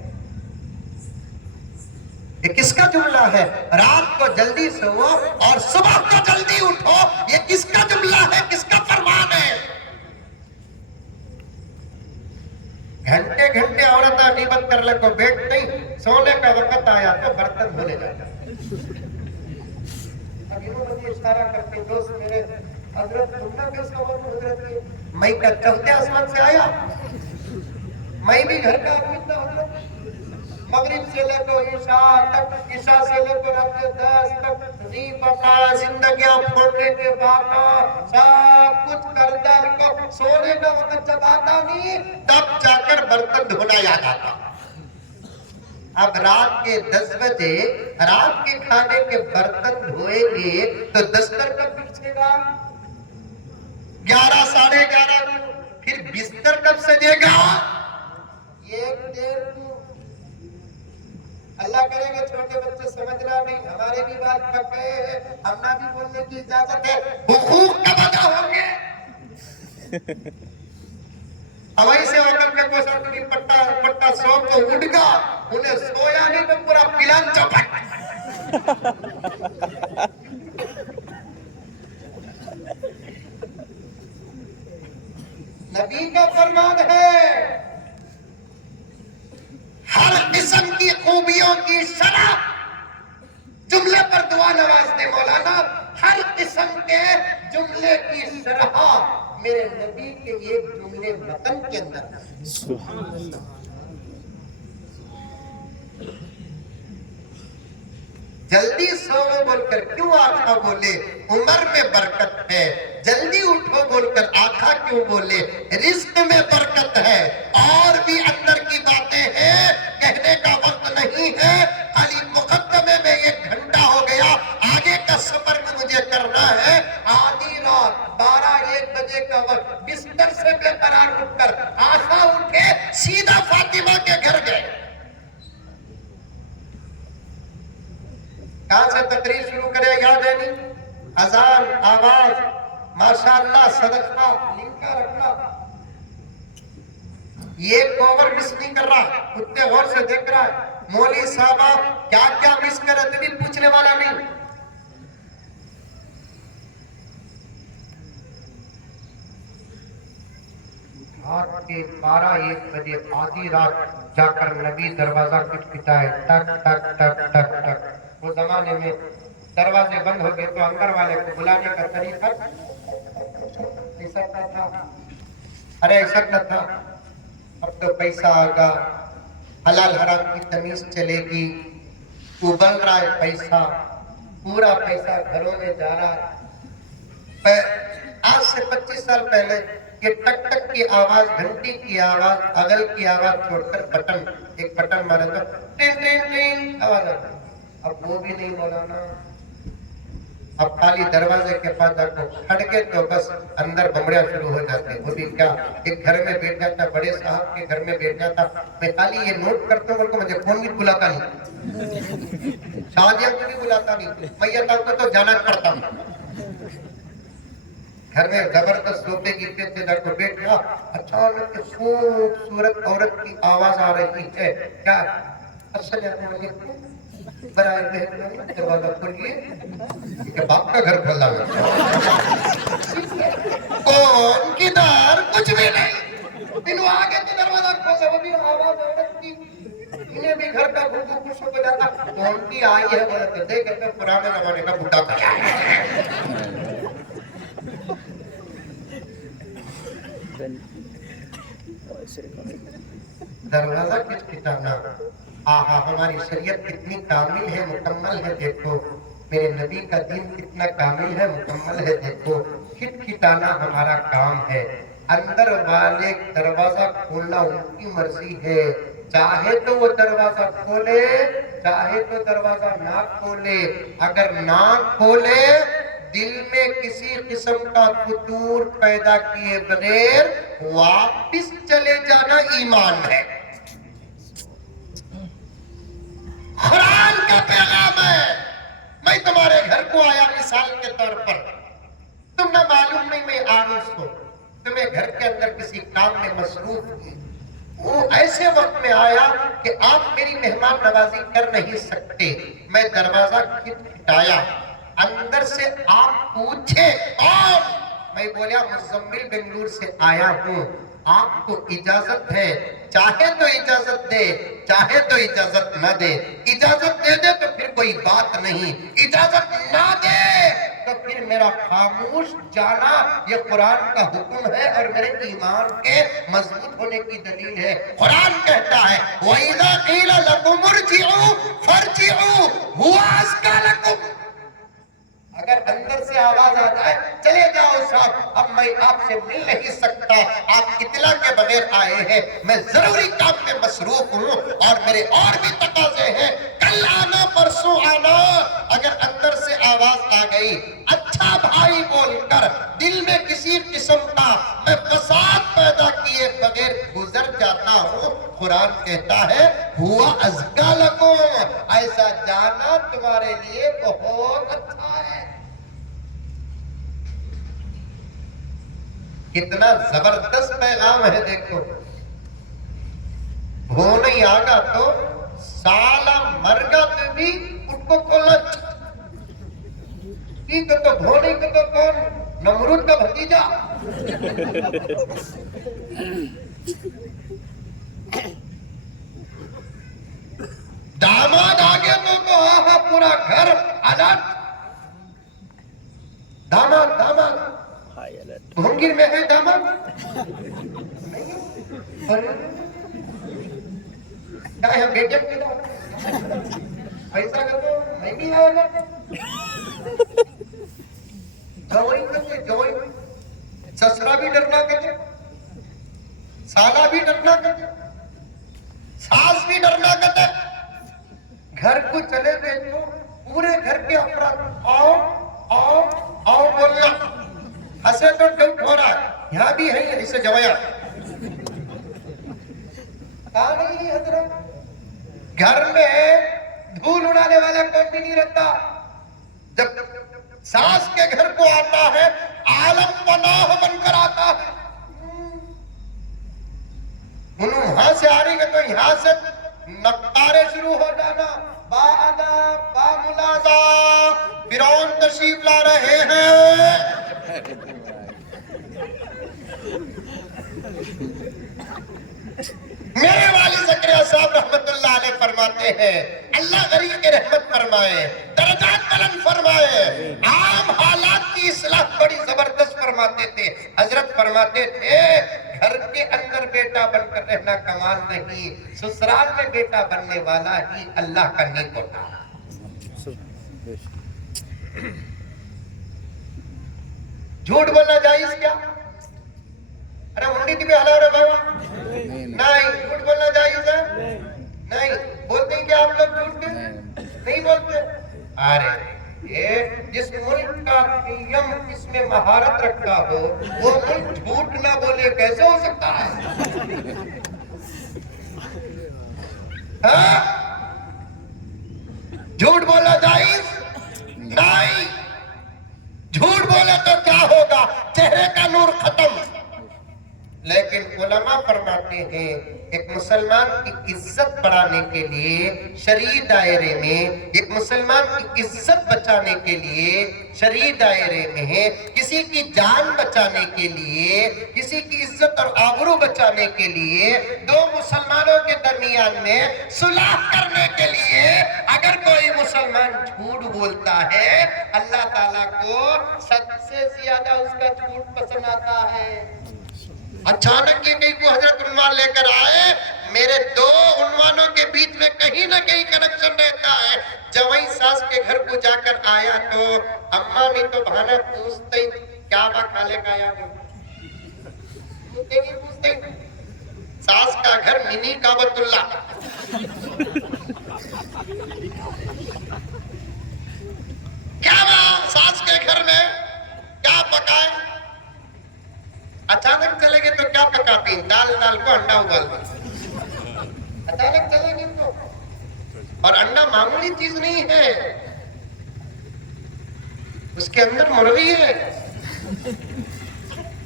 یہ کس کا جملہ ہے؟ رات کو جلدی سو اور صبح کو جلدی اٹھو، یہ کس کا جملہ ہے؟ کس کا فرمان ہے؟ گھنٹے گھنٹے عورتیں غیبت کر لے کو بیٹھ نہیں، سونے کا وقت آیا تو برتن دھونے جاتا۔ اب انہوں نے اشارہ کرتے دوست میرے، حضرت تم نے کس کو بولو حضرت کی؟ میں کا چوتھے آسمان سے آیا، میں بھی گھر کا آدمی تھا حضرت، مغرب سے لے کر عشاء تک، عشاء سے لے کر رات 10 تک، نہیں پتا زندگیاں پھوڑنے کے بعد سب کچھ کر ڈال کو سونے کا وقت جب آتا نہیں تب جا کر برتن دھونا یاد آتا۔ اب رات کے 10 بجے رات کے کھانے کے برتن دھوئیں گے تو دستر کب بچھے گا؟ 11 ساڑھے 11 کو۔ پھر بستر کب سجے گا؟ ایک دیر کو۔ اللہ کرے گا چھوٹے بچے سمجھنا نہیں، ہمارے بھی بات پکے ہیں، ہمنا بھی بولنے کی اجازت ہے، حقوق کب ادا ہوں گے؟ اب ایسے وقت میں کوئی ساتھ پٹا سو کو اٹھ گا، انہیں سویا نہیں تو پورا پلان چوپٹ۔ نبی کا فرمان ہے ہر قسم کی خوبیوں کی شرح، جملے پر دعا نواز دے مولانا، ہر قسم کے جملے کی شرح میرے نبی کے ایک جملے متن کے اندر۔ سبحان اللہ۔ جلدی سو بول کر کیوں آقا بولے؟ عمر میں برکت ہے۔ جلدی اٹھو بول کر آقا کیوں بولے؟ رزق میں برکت ہے۔ اور بھی اندر کی باتیں ہیں، کہنے کا وقت نہیں ہے، خالی مقدمے میں 1 گھنٹہ ہو گیا، آگے کا سفر بھی مجھے کرنا ہے۔ آدھی رات 12-1 بجے کا وقت، بستر سے بے قرار اٹھ کر آقا اٹھے، سیدھا فاطمہ کے گھر گئے۔ کہاں سے تقریر شروع کرے یاد ہے نہیں؟ اذان، آواز، ماشاءاللہ، صدقہ، لنکا رکھنا، یہ کوور مس نہیں کر رہا، اتنے غور سے دیکھ رہا ہے، مولوی صاحبہ کیا کیا مس کر رہے بھی پوچھنے والا نہیں۔ رات کے 12-1 بجے آدھی رات جا کر نبی دروازہ کھٹکھٹائے، ٹک ٹک ٹک ٹک ٹک۔ وہ زمانے میں دروازے بند ہو گئے تو اندر والے کو بلانے کا طریقہ ایسا تھا، ارے ایسا تھا۔ اب تو پیسہ آگا، حلال حرام کی تمیز چلے گی، ابل رہا ہے پیسہ، پورا پیسہ گھروں میں جا رہا ہے۔ آج سے 25 سال پہلے یہ ٹک ٹک کی آواز، گھنٹی کی آواز، اگل کی آواز چھوڑ کر بٹن، ایک بٹن مارے تو ٹین ٹین ٹین آواز آتی۔ اب وہ بھی نہیں مولانا، اب خالی دروازے کے پاس جا کو کھڑکے تو بس اندر بمڑیاں شروع ہو جاتے۔ وہ بھی کیا، ایک گھر میں بیٹھ جاتا، بڑے صاحب کے گھر میں بیٹھ جاتا، میں خالی یہ نوٹ کرتا ہوں، مجھے فون بھی بلاتا نہیں، شادیاں کو بھی بلاتا نہیں، میتوں کو تو جانا پڑتا ہوں۔ گھر میں زبردست سوپے کی پیچھے جا کو بیٹھ گیا، اچانک خوبصورت عورت کی آواز آ رہی ہے، کیا؟ السلام علیکم، برائے مہربانی دروازہ کھولیے، کہ باپ کا گھر کھلا ہے۔ کون کدھر؟ کچھ بھی نہیں، انہوں آگے تو دروازہ کھولا، وہ بھی آواز عورت کی، انہیں بھی گھر کا گھوگو خوش ہو جاتا، کون کی آئی ہے بولتے تھے، کہتے پرانے زمانے کا بڈھا کھلا ہے۔ دروازہ کھٹکھٹانا، آہا ہماری شریعت کتنی کامل ہے، مکمل ہے، دیکھو میرے نبی کا دین کتنا کامل ہے، مکمل ہے، دیکھو کھٹکھٹانا ہمارا کام ہے۔ اندر والے دروازہ کھولنا ان کی مرضی ہے، چاہے تو وہ دروازہ کھولے، چاہے تو دروازہ نہ کھولے، اگر نہ کھولے دل میں کسی قسم کا فتور پیدا کیے بغیر واپس چلے جانا ایمان ہے۔ قرآن کا پیغام ہے، میں تمہارے گھر کو آیا مثال کے طور پر، تم نہ معلوم نہیں میں آنس ہوں، تمہیں گھر کے اندر کسی کام میں مصروف ہوں، وہ ایسے وقت میں آیا کہ آپ میری مہمان نوازی کر نہیں سکتے. میں دروازہ کھٹکھٹایا, اندر سے آپ پوچھے کون؟ میں بولیا مزمل بنگلور سے آیا ہوں, آپ کو اجازت ہے, چاہے تو اجازت دے, چاہے تو اجازت نہ دے. اجازت دے دے تو پھر کوئی بات نہیں, اجازت نہ دے تو پھر میرا خاموش جانا یہ قرآن کا حکم ہے اور میرے ایمان کے مضبوط ہونے کی دلیل ہے. قرآن کہتا ہے وَإِذَا قِيلَ لَكُمُ ارْجِعُوا فَارْجِعُوا هُوَ أَزْكَىٰ لَكُمْ. اگر اندر سے آواز آ جائے چلے جاؤ صاحب, اب میں آپ سے مل نہیں سکتا, آپ اطلاع کے بغیر آئے ہیں, میں ضروری کام میں مصروف ہوں اور میرے اور بھی تقاضے ہیں, کل آنا پرسوں آنا. اگر اندر سے آواز آ گئی اچھا بھائی بول کر دل میں کسی قسم کا میں فساد پیدا کیے بغیر گزر جاتا ہوں, قرآن کہتا ہے ہوا ازکا لکم, ایسا جانا تمہارے لیے بہت اچھا ہے. کتنا زبردست پیغام ہے دیکھو. ہو نہیں آگا تو سالہ مرگا تو بھی ان کو کولت ٹھیک ہے, تو بھونے کو تو کون, نمرود کا بھتیجا. داماد آگے تو آہا پورا گھر الرٹ, داماد داماد بھونگیر میں ہے داماد کیا ہے بیٹے کے داماد ایسا کہ تو میں بھی آئے گا جوئی کرتے جوئی, سسرا بھی ڈرنا کرتے, سالہ بھی ڈرنا کرتے, ساس بھی ڈرنا کرتے. گھر کو چلے گئے تو پورے گھر کے افراد آؤ آؤ آؤ بولنا, ہنسے تو ڈاؤٹ ہو رہا ہے یہاں بھی ہے اسے جویا کہاں نہیں حضرت. گھر میں دھول اڑانے والا کوئی بھی نہیں رہتا. جب ساس کے گھر کو آتا ہے عالم پناہ بن کر آتا ہے. انہوں یہاں سے آ رہی ہے تو یہاں سے نقارے شروع ہو جانا, با ادا با ملازا فرعون تشریف لا رہے ہیں. میرے والد زکریا صاحب رحمت اللہ علیہ فرماتے ہیں اللہ غریب کے رحمت فرمائے, درجات بلند فرمائے, عام حالات کی اصلاح بڑی زبردست فرماتے تھے. حضرت فرماتے تھے گھر کے اندر بیٹا بن کر رہنا کمال نہیں, سسرال میں بیٹا بننے والا ہی اللہ کا نیک ہوتا ہے. جھوٹ بولنا جائز کیا؟ ارے منڈی تھی بھی حلا رہے بھائی نہیں, جھوٹ بولنا جائز ہے نہیں. بولتے ہیں کہ آپ لوگ جھوٹ نہیں بولتے. ارے جس ملک کا پیم اس میں مہارت رکھتا ہو وہ ملک جھوٹ نہ بولے کیسے ہو سکتا ہے؟ جھوٹ بولنا جائز نہیں. جھوٹ بولے تو کیا ہوگا, چہرے کا نور ختم. لیکن علماء فرماتے ہیں ایک مسلمان کی عزت بڑھانے کے لیے شرعی دائرے میں, ایک مسلمان کی عزت بچانے کے لیے شرعی دائرے میں, کسی کی جان بچانے کے لیے, کسی کی عزت اور آبرو بچانے کے لیے, دو مسلمانوں کے درمیان میں صلح کرنے کے لیے اگر کوئی مسلمان جھوٹ بولتا ہے اللہ تعالیٰ کو سب سے زیادہ اس کا جھوٹ پسند آتا ہے. اچانک یہ کہیں کو حضرت عنوان لے کر آئے, میرے دو عنوانوں کے بیچ میں کہیں نہ کہیں کنیکشن رہتا ہے. جوئی ساس کے گھر کو جا کر آیا تو اماں بھی تو بہانا پوچھتے کیا با کھالے کا آیا پوچھتے ساس کا گھر منی کعبۃ اللہ. کیا با ساس کے گھر میں کیا پکائے, اچانک چلے گئے تو کیا پکاتی, دال دال کو انڈا ابال دیں. اچانک چلے گئے تو, اور انڈا معمولی چیز نہیں ہے, اس کے اندر مرغی ہے.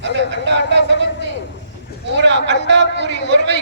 ہمیں انڈا انڈا سمجھتے ہیں, پورا انڈا پوری مرغی.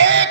1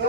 2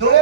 2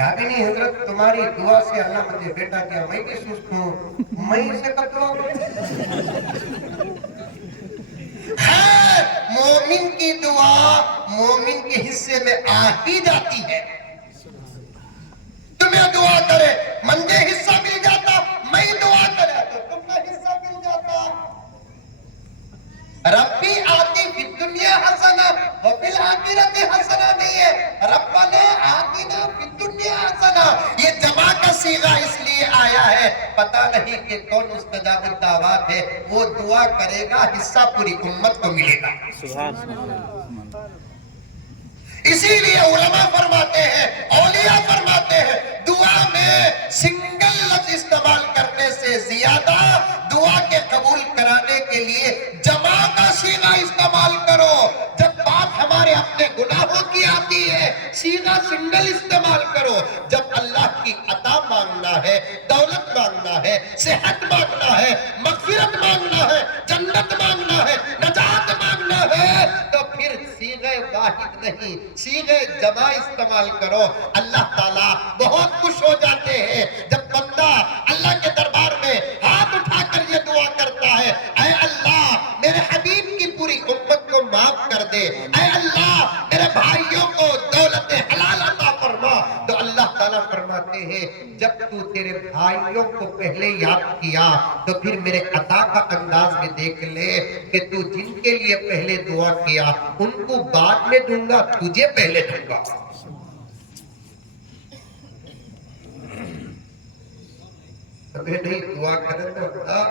کہا بھی نہیں حضرت تمہاری دعا سے اللہ مجھے بیٹا کیا، میں بھی سست ہوں، میں اسے کب دعا کروں؟ خیر مومن کی دعا مومن کے حصے میں آ ہی جاتی ہے. تمہیں دعا کرے مجھے حصہ مل جاتا، میں دعا کرے تو تمہیں حصہ مل جاتا. ربی آتی فی الدنیا حسنہ وفی الآخرت حسنہ نہیں ہے، ربنا آتنا فی الدنیا حسنہ. یہ جمع کا صیغہ اس لیے آیا ہے، پتہ نہیں کہ کون مستجاب الدعوات ہے، وہ دعا کرے گا حصہ پوری امت کو ملے گا. اسی لیے علماء فرماتے ہیں، اولیاء فرماتے ہیں، دعا میں سنگل لفظ استعمال کرنے سے زیادہ دعا کے قبول کرانے کے لیے جمع کا صیغہ استعمال کرو. جب بات ہمارے اپنے گناہوں کی آتی ہے صیغہ سنگل استعمال کرو. جب اللہ کی عطا مانگنا ہے، دولت مانگنا ہے، صحت مانگنا ہے، مغفرت مانگنا ہے، جنت مانگنا ہے، نجات مانگنا ہے، تو پھر صیغہ واحد نہیں صیغہ جمع استعمال کرو. اللہ تعالیٰ بہت خوش ہو جاتے ہیں جب بندہ اللہ کے دربار میں ہاتھ اٹھا کر یہ دعا کرتا ہے، اے اللہ میرے حبیب کی پوری امت کو معاف کر دے، اے اللہ میرے بھائیوں کو دولت حلال عطا فرما. تو اللہ تعالیٰ فرماتے ہیں جب تو تیرے بھائیوں کو پہلے یاد کیا تو پھر میرے عطا کا انداز بھی دیکھ لے کہ تو جن کے لیے پہلے دعا کیا ان کو بعد میں دوں گا، تجھے پہلے دوں گا. ابھی نہیں دعا کرے تو خدا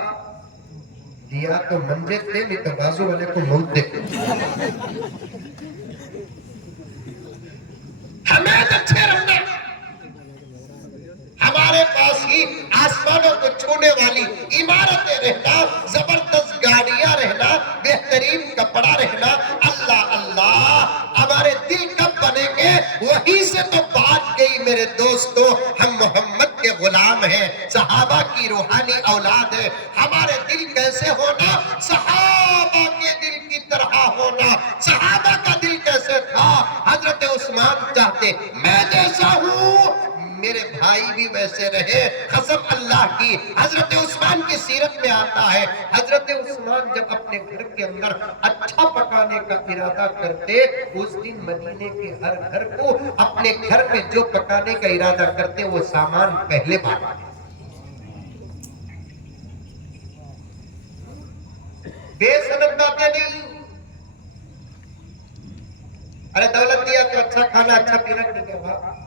دیا تو منجے تھے نہیں تو بازو والے کو موت دے. ہمیں اچھے رہنا، ہمارے پاس ہی آسمانوں کو چھونے والی عمارتیں رہنا، زبردست گاڑیاں رہنا، بہترین کپڑا رہنا. اللہ اللہ ہمارے دل کب بنیں گے؟ وہی سے تو بات گئی میرے دوستو. ہم محمد کے غلام ہیں، صحابہ کی روحانی اولاد ہے. ہمارے دل کیسے ہونا؟ صحابہ کے دل کی طرح ہونا. صحابہ کا دل کیسے تھا؟ حضرت عثمان چاہتے میں جیسا ہوں میرے بھائی بھی ویسے رہے. قسم اللہ کی حضرت عثمان کی سیرت میں آتا ہے حضرت عثمان جب اپنے گھر کے اندر اچھا پکانے کا ارادہ کرتے اس دن مدینے کے ہر گھر کو اپنے گھر میں جو پکانے کا ارادہ کرتے وہ سامان پہلے بانٹتے. بے سند باتیں نہیں. ارے دولت دیا تو اچھا کھانا اچھا پینا ٹھیک ہے.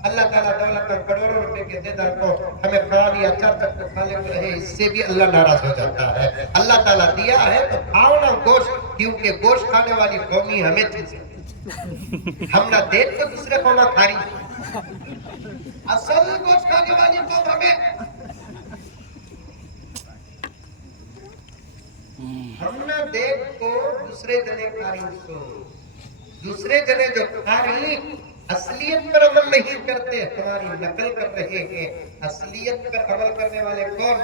اللہ تعالیٰ دولت اور کروڑوں روپے کے دیدار کو ہمیں کھا لیا اچھا تک تو کھا لیتے رہے، اس سے بھی اللہ ناراض ہو جاتا ہے. اللہ تعالیٰ دیا ہے تو کھاؤ نا گوشت، کیونکہ گوشت کھانے والی قومی ہمیں چیز ہے. ہم نہ دیکھ تو دوسرے کو نہ کھا رہی، اصل گوشت کھانے والی قوم ہمیں. ہم نہ دیکھ کو دوسرے جنے کھا رہی اس کو، دوسرے جنے جو کھا رہی اصلیت پر عمل نہیں کرتے، ہماری نقل کر رہے ہیں. اصلیت پر عمل کرنے والے کون؟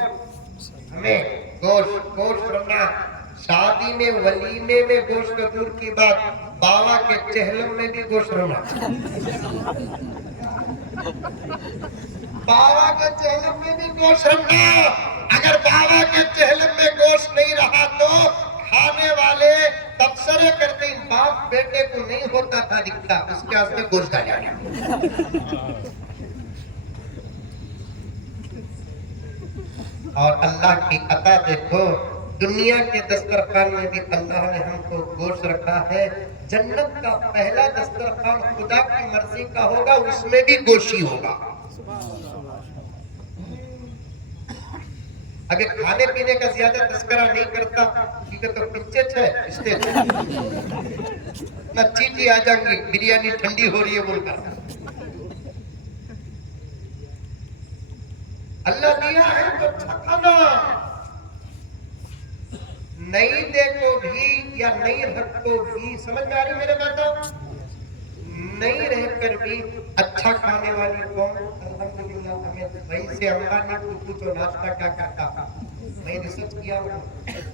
ہمیں گوشت رکھنا. شادی میں ولیمے میں گوشت دور کی بات، باوا کے چہلم میں بھی گوشت رہنا. باوا کے چہلم میں بھی گوشت رہنا. اگر باوا کے چہلم میں گوشت نہیں رہا تو کھانے والے تبصرے کرتے ہیں باپ بیٹے کو نہیں ہوتا تھا دکھتا، اس کے ہاتھ میں گوشت آ جانا. اور اللہ کی عطا دیکھو، دنیا کے دسترخوان میں بھی اللہ نے ہم کو گوشت رکھا ہے. جنت کا پہلا دسترخوان خدا کی مرضی کا ہوگا، اس میں بھی گوشی ہوگا. ابھی کھانے پینے کا زیادہ تذکرہ نہیں کرتا کیونکہ تو پچھے چھے اسٹیج نہ چیٹی آ جائیں گی، بریانی ٹھنڈی ہو رہی ہے بول کر. اللہ دیا ہے تو اچھا کھانا، نہیں دیکھو بھی یا نہیں رکھو بھی. سمجھ میں آ رہی میرے باتوں؟ نہیں رہ کر بھی اچھا کھانے والی قوم. الحمدللہ ہمیں وہیں سے امبانی کو پوچھو ناشتہ کیا کرتا. میں ریسرچ کیا ہوں،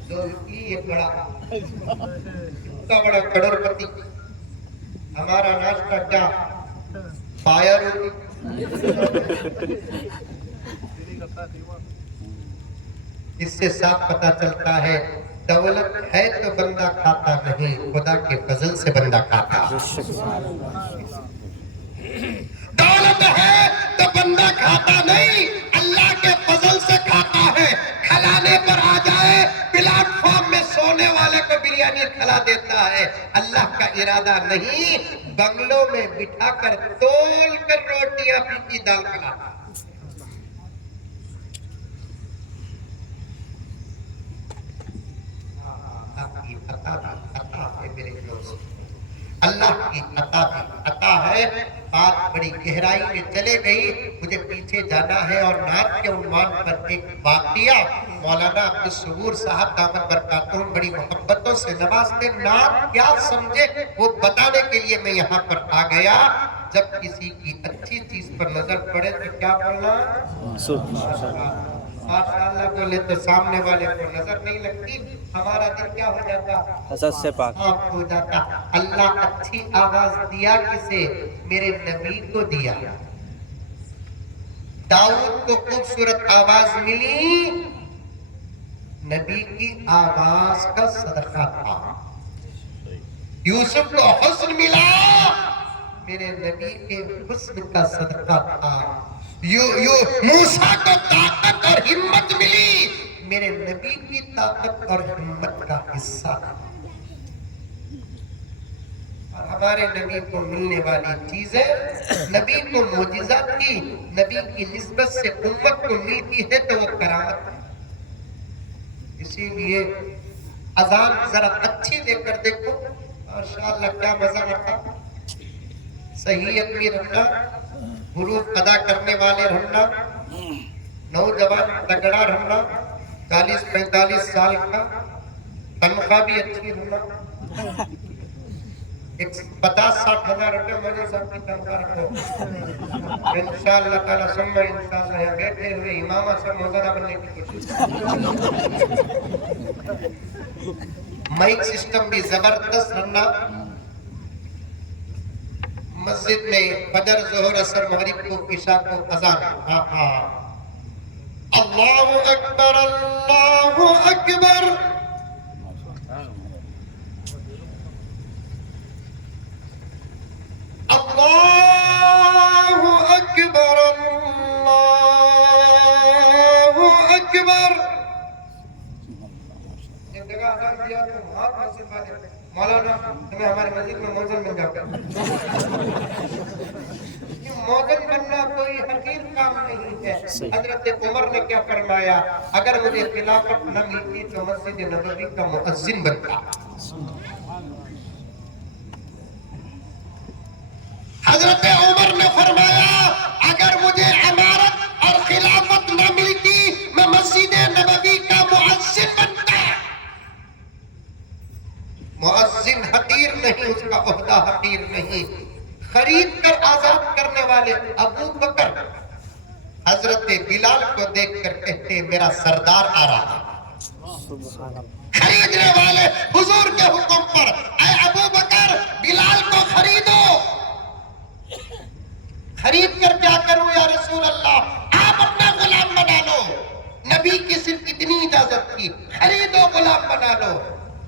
2 روٹی ایک بڑا اتنا بڑا کروڑ پتی. ہمارا ناشتہ کیا؟ پایا روٹی اس سے صاف پتہ چلتا ہے دولت ہے تو بندہ کھاتا نہیں، خدا کے فضل سے بندہ کھاتا۔ دولت ہے تو بندہ کھاتا نہیں، اللہ کے فضل سے کھاتا ہے۔ کھلانے پر آ جائے، پلیٹ فارم میں سونے والے کو بریانی کھلا دیتا ہے، اللہ کا ارادہ نہیں، بنگلوں میں بٹھا کر تول کر روٹیاں پھیکی دال کھلاتا۔ اللہ کی عطا بھی عطا ہے میرے دوست، اللہ کی عطا بھی عطا ہے۔ بات بڑی گہرائی میں چلے گئی، مجھے پیچھے جانا ہے اور نعت کے عنوان پر ایک واقعہ مولانا عبدالصبور صاحب دامت برکاتہم بڑی محبتوں سے نوازتے، نعت کیا سمجھے وہ بتانے کے لیے میں یہاں پر آ گیا۔ جب کسی کی اچھی چیز پر نظر پڑے تو کیا بولنا؟ ماشاءاللہ بولے تو سامنے والے کو نظر نہیں لگتی، ہمارا دل کیا ہو جاتا؟ حسد سے پاک ہو جاتا۔ اللہ اچھی آواز دیا کسے؟ میرے نبی کو دیا۔ داؤد کو خوبصورت آواز ملی، نبی کی آواز کا صدقہ تھا۔ یوسف کو حسن ملا، میرے نبی کے حسن کا صدقہ تھا۔ موسیٰ کو طاقت اور ہمت ملی، میرے نبی کی طاقت اور ہمت کا حصہ تھا۔ اور ہمارے نبی کو ملنے والی چیزیں، نبی کو معجزہ تھی، نبی کی نسبت سے امت کو ملتی ہے تو وہ کرامت ہے۔ اسی لیے اذان ذرا اچھی دے کر دیکھو، ماشاءاللہ کیا مزہ آتا۔ صحیح ادبی رہنا، حروف ادا کرنے والے رہنا، نوجوان تگڑا رہنا، 40-45 سال کا، تنخواہ بھی اچھی رہنا، 50-60 ہزار روپے مجھے سب کی تنخواہ رکھو، انشاءاللہ تعالیٰ سننا، انشاءاللہ یہاں بیٹھے ہوئے امامہ سے موزنہ بننے کی کوشش۔ مائک سسٹم بھی زبردست رہنا، مسجد میں فجر ظہر عصر مغرب کو عشاء کو اذان۔ اللہ اکبر اللہ اکبر، اللہ اکبر اللہ اکبر۔ ایک جگہ اذان دیا تو ہاتھ مسجد والے، مولانا ہمیں ہماری مسجد میں موزن بن جاتا ہے۔ موزن بننا کوئی حقیر کام نہیں ہے۔ حضرت عمر نے کیا فرمایا؟ اگر مجھے خلافت نہ ملتی تو مسجد نبوی کا مؤذن بنتا۔ حضرت عمر نے فرمایا اگر مجھے امارت اور خلافت نہ ملتی میں مسجد نبوی کا مؤذن بنتا۔ مؤذن حقیر نہیں، اس کا عہدہ حقیر نہیں۔ خرید کر آزاد کرنے والے ابو بکر حضرت بلال کو دیکھ کر کہتے میرا سردار آ رہا ہے۔ خریدنے والے حضور کے حکم پر اے ابو بکر بلال کو خریدو۔ خرید کر کیا کروں یا رسول اللہ؟ آپ اپنا غلام بنا لو، نبی کی صرف اتنی اجازت تھی، خریدو غلام بنا لو۔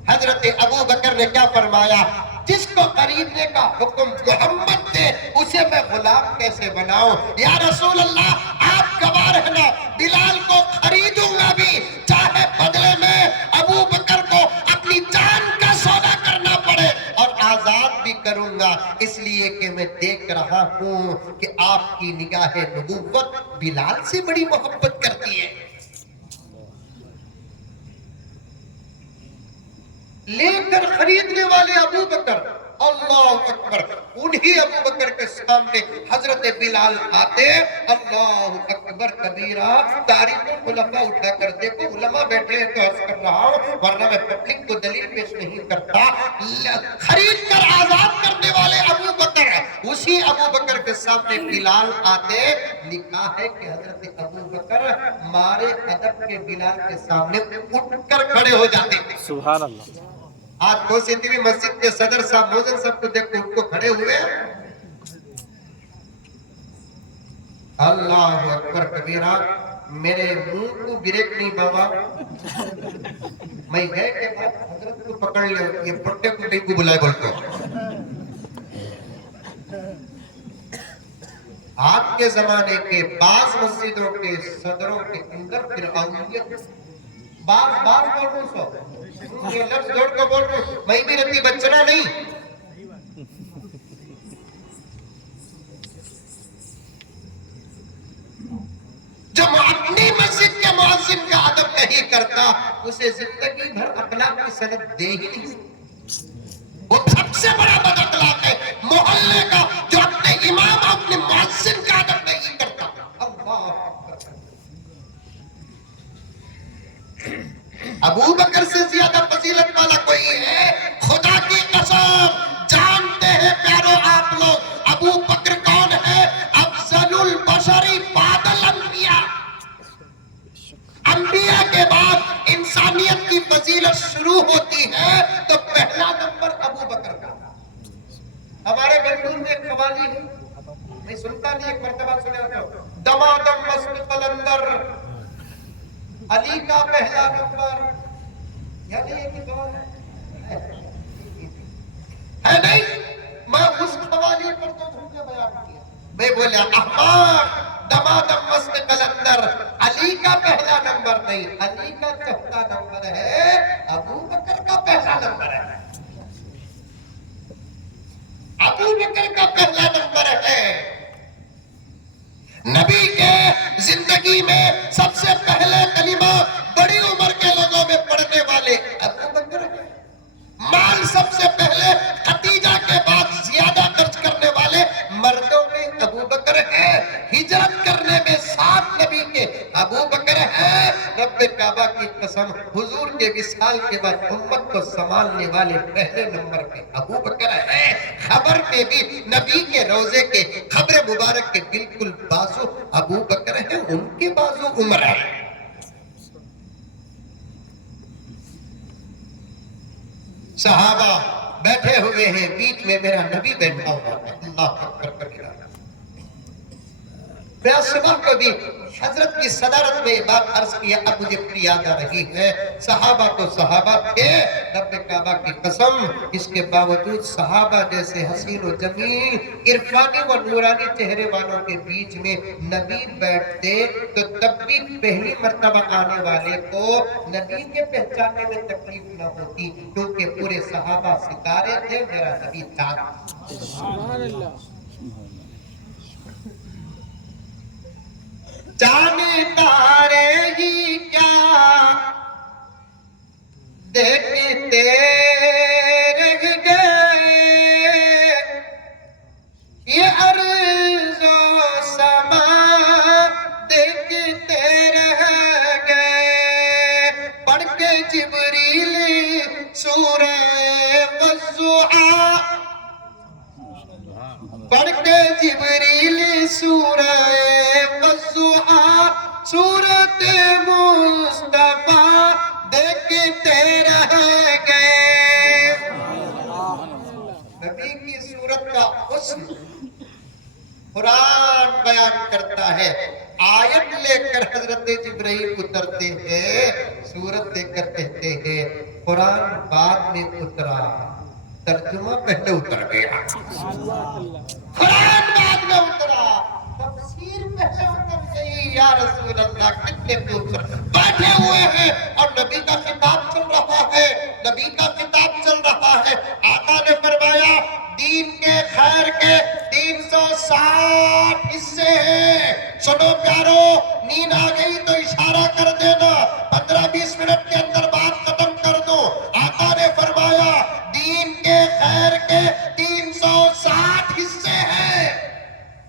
حضرت ابو بکر نے کیا فرمایا؟ جس کو خریدنے کا حکم محمد دے اسے میں غلام کیسے بناؤں؟ یا رسول اللہ آپ گواہ رہنا، بلال کو خریدوں گا بھی، چاہے بدلے میں ابو بکر کو اپنی جان کا سودا کرنا پڑے، اور آزاد بھی کروں گا، اس لیے کہ میں دیکھ رہا ہوں کہ آپ کی نگاہ نبوت بلال سے بڑی محبت کرتی ہے۔ لے کر خریدنے والے ابو بکر، اللہ اکبر، انہی ابو بکر کے سامنے حضرت بلال آتے، اللہ اکبر کبیرہ۔ تاریخ الخلفاء اٹھا کر دیکھو، علماء بیٹھے ہیں تو عرض کر رہا ہوں، ورنہ میں پبلک کو دلیل پیش نہیں کرتا۔ خرید کر آزاد کرنے والے ابو بکر، اسی ابو بکر کے سامنے بلال آتے، لکھا ہے کہ حضرت ابو بکر مارے ادب کے بلال کے سامنے اٹھ کر کھڑے ہو جاتے تھے۔ سبحان اللہ۔ آج کوسیتی بھی مسجد کے صدر صاحب موزن صاحب کو دیکھو ان کو کھڑے ہوئے، اللہ اکبر کبیرہ. میرے منہ کو بریک نہیں بابا. میں گئے کہ حضرت کو پکڑ لے, یہ پٹے کو نہیں کو بلائے بولتے. آپ کے زمانے کے بعض مسجدوں کے صدروں کے اندر فرعونیت بعض بول رہا سو یہ لفظ جوڑ کو بول رہا ہوں. میں بھی رتی بچنا نہیں. جو اپنی مسجد کے مؤذن کا ادب نہیں کرتا اسے زندگی بھر اخلاق کی سند دے ہی نہیں. وہ سب سے بڑا بد اخلاق ہے محلے کا جو اپنے امام اور اپنے مؤذن کا ادب نہیں کرتا. اللہ ابو بکر سے زیادہ فضیلت والا کوئی ہے؟ خدا کی قسم جانتے ہیں پیارو آپ لوگ ابو بکر کون ہے؟ افضل البشری بعد الانبیاء. انبیاء کے بعد انسانیت کی فضیلت شروع ہوتی ہے تو پہلا نمبر ابو بکر کا. ہمارے بندور میں ایک قوالی ہے, میں سنتا نہیں, ایک مرتبہ سنے ہوتا ہوں. دمادم مست قلندر علی کا پہلا نمبر. یعنی یہ کی قوالی ہے نہیں. میں اس قوالی پر تو جھوٹے بیان کیا. میں بولیا احمد دمادم مست قلندر علی کا پہلا نمبر نہیں, علی کا چوتھا نمبر ہے, ابو بکر کا پہلا نمبر ہے. ابو بکر کا پہلا نمبر ہے. نبی کے زندگی میں سب سے پہلے کلمہ بڑی عمر کے لوگوں میں پڑھنے والے ابو بکر ہیں. مال سب سے پہلے خدیجہ کے بعد زیادہ خرچ کرنے والے مردوں میں ابو بکر ہیں. ہجرت کرنے میں ساتھ نبی کے ابو بکر ہیں. رب کعبہ کی قسم حضور کے وصال کے بعد امت کو سنبھالنے والے پہلے نمبر پہ ابو بکر ہیں. خبر میں بھی نبی کے روزے کے خبر مبارک کے بالکل بازو ابو بکر ہیں, ان کے بازو عمر ہے. صحابہ بیٹھے ہوئے ہیں, بیچ میں میرا نبی بیٹھا ہوا ہے. اللہ اکبر کبیرہ. میں صبح کو بھی حضرت کی صدارت میں بات عرض کیا, اب مجھے پھر یاد آ رہی ہے. صحابہ تو صحابہ تھے رب کعبہ کی قسم, اس کے باوجود صحابہ جیسے حسین و جمیل عرفانی و نورانی چہرے والوں کے بیچ میں نبی بیٹھتے تو تب بھی پہلی مرتبہ آنے والے کو نبی کے پہچاننے میں تکلیف نہ ہوتی, کیونکہ پورے صحابہ ستارے تھے, میرا نبی چاند. سبحان اللہ. چاند تارے ہی کیا دیکھتے رہ گئے, یہ ارض و سما دیکھتے رہ گئے. پڑھ کے جبریل سورہ والضحیٰ, پڑھ کے جبریل سورہ والضحیٰ, سورت مصطفیٰ دیکھتے رہ گئے. نبی کی صورت کا حسن قرآن بیان کرتا ہے. آیت لے کر حضرت جبرائیل اترتے ہیں, صورت دے کر کہتے ہیں قرآن بعد میں اترا, ترجمہ پہلے اتر گیا. قرآن بعد میں اترا, تفسیر پہلے اتر گئی. یا رسول اللہ کتنے بیٹھے ہوئے ہیں اور نبی کا خطاب چل رہا ہے, نبی کا خطاب چل رہا ہے. آقا نے فرمایا دین کے خیر کے 360 حصے ہیں. سنو پیارو, نیند آ گئی تو اشارہ کر دینا, 15-20 منٹ کے اندر بات ختم کر دو. آقا نے فرمایا دین کے خیر کے 360 حصے ہیں.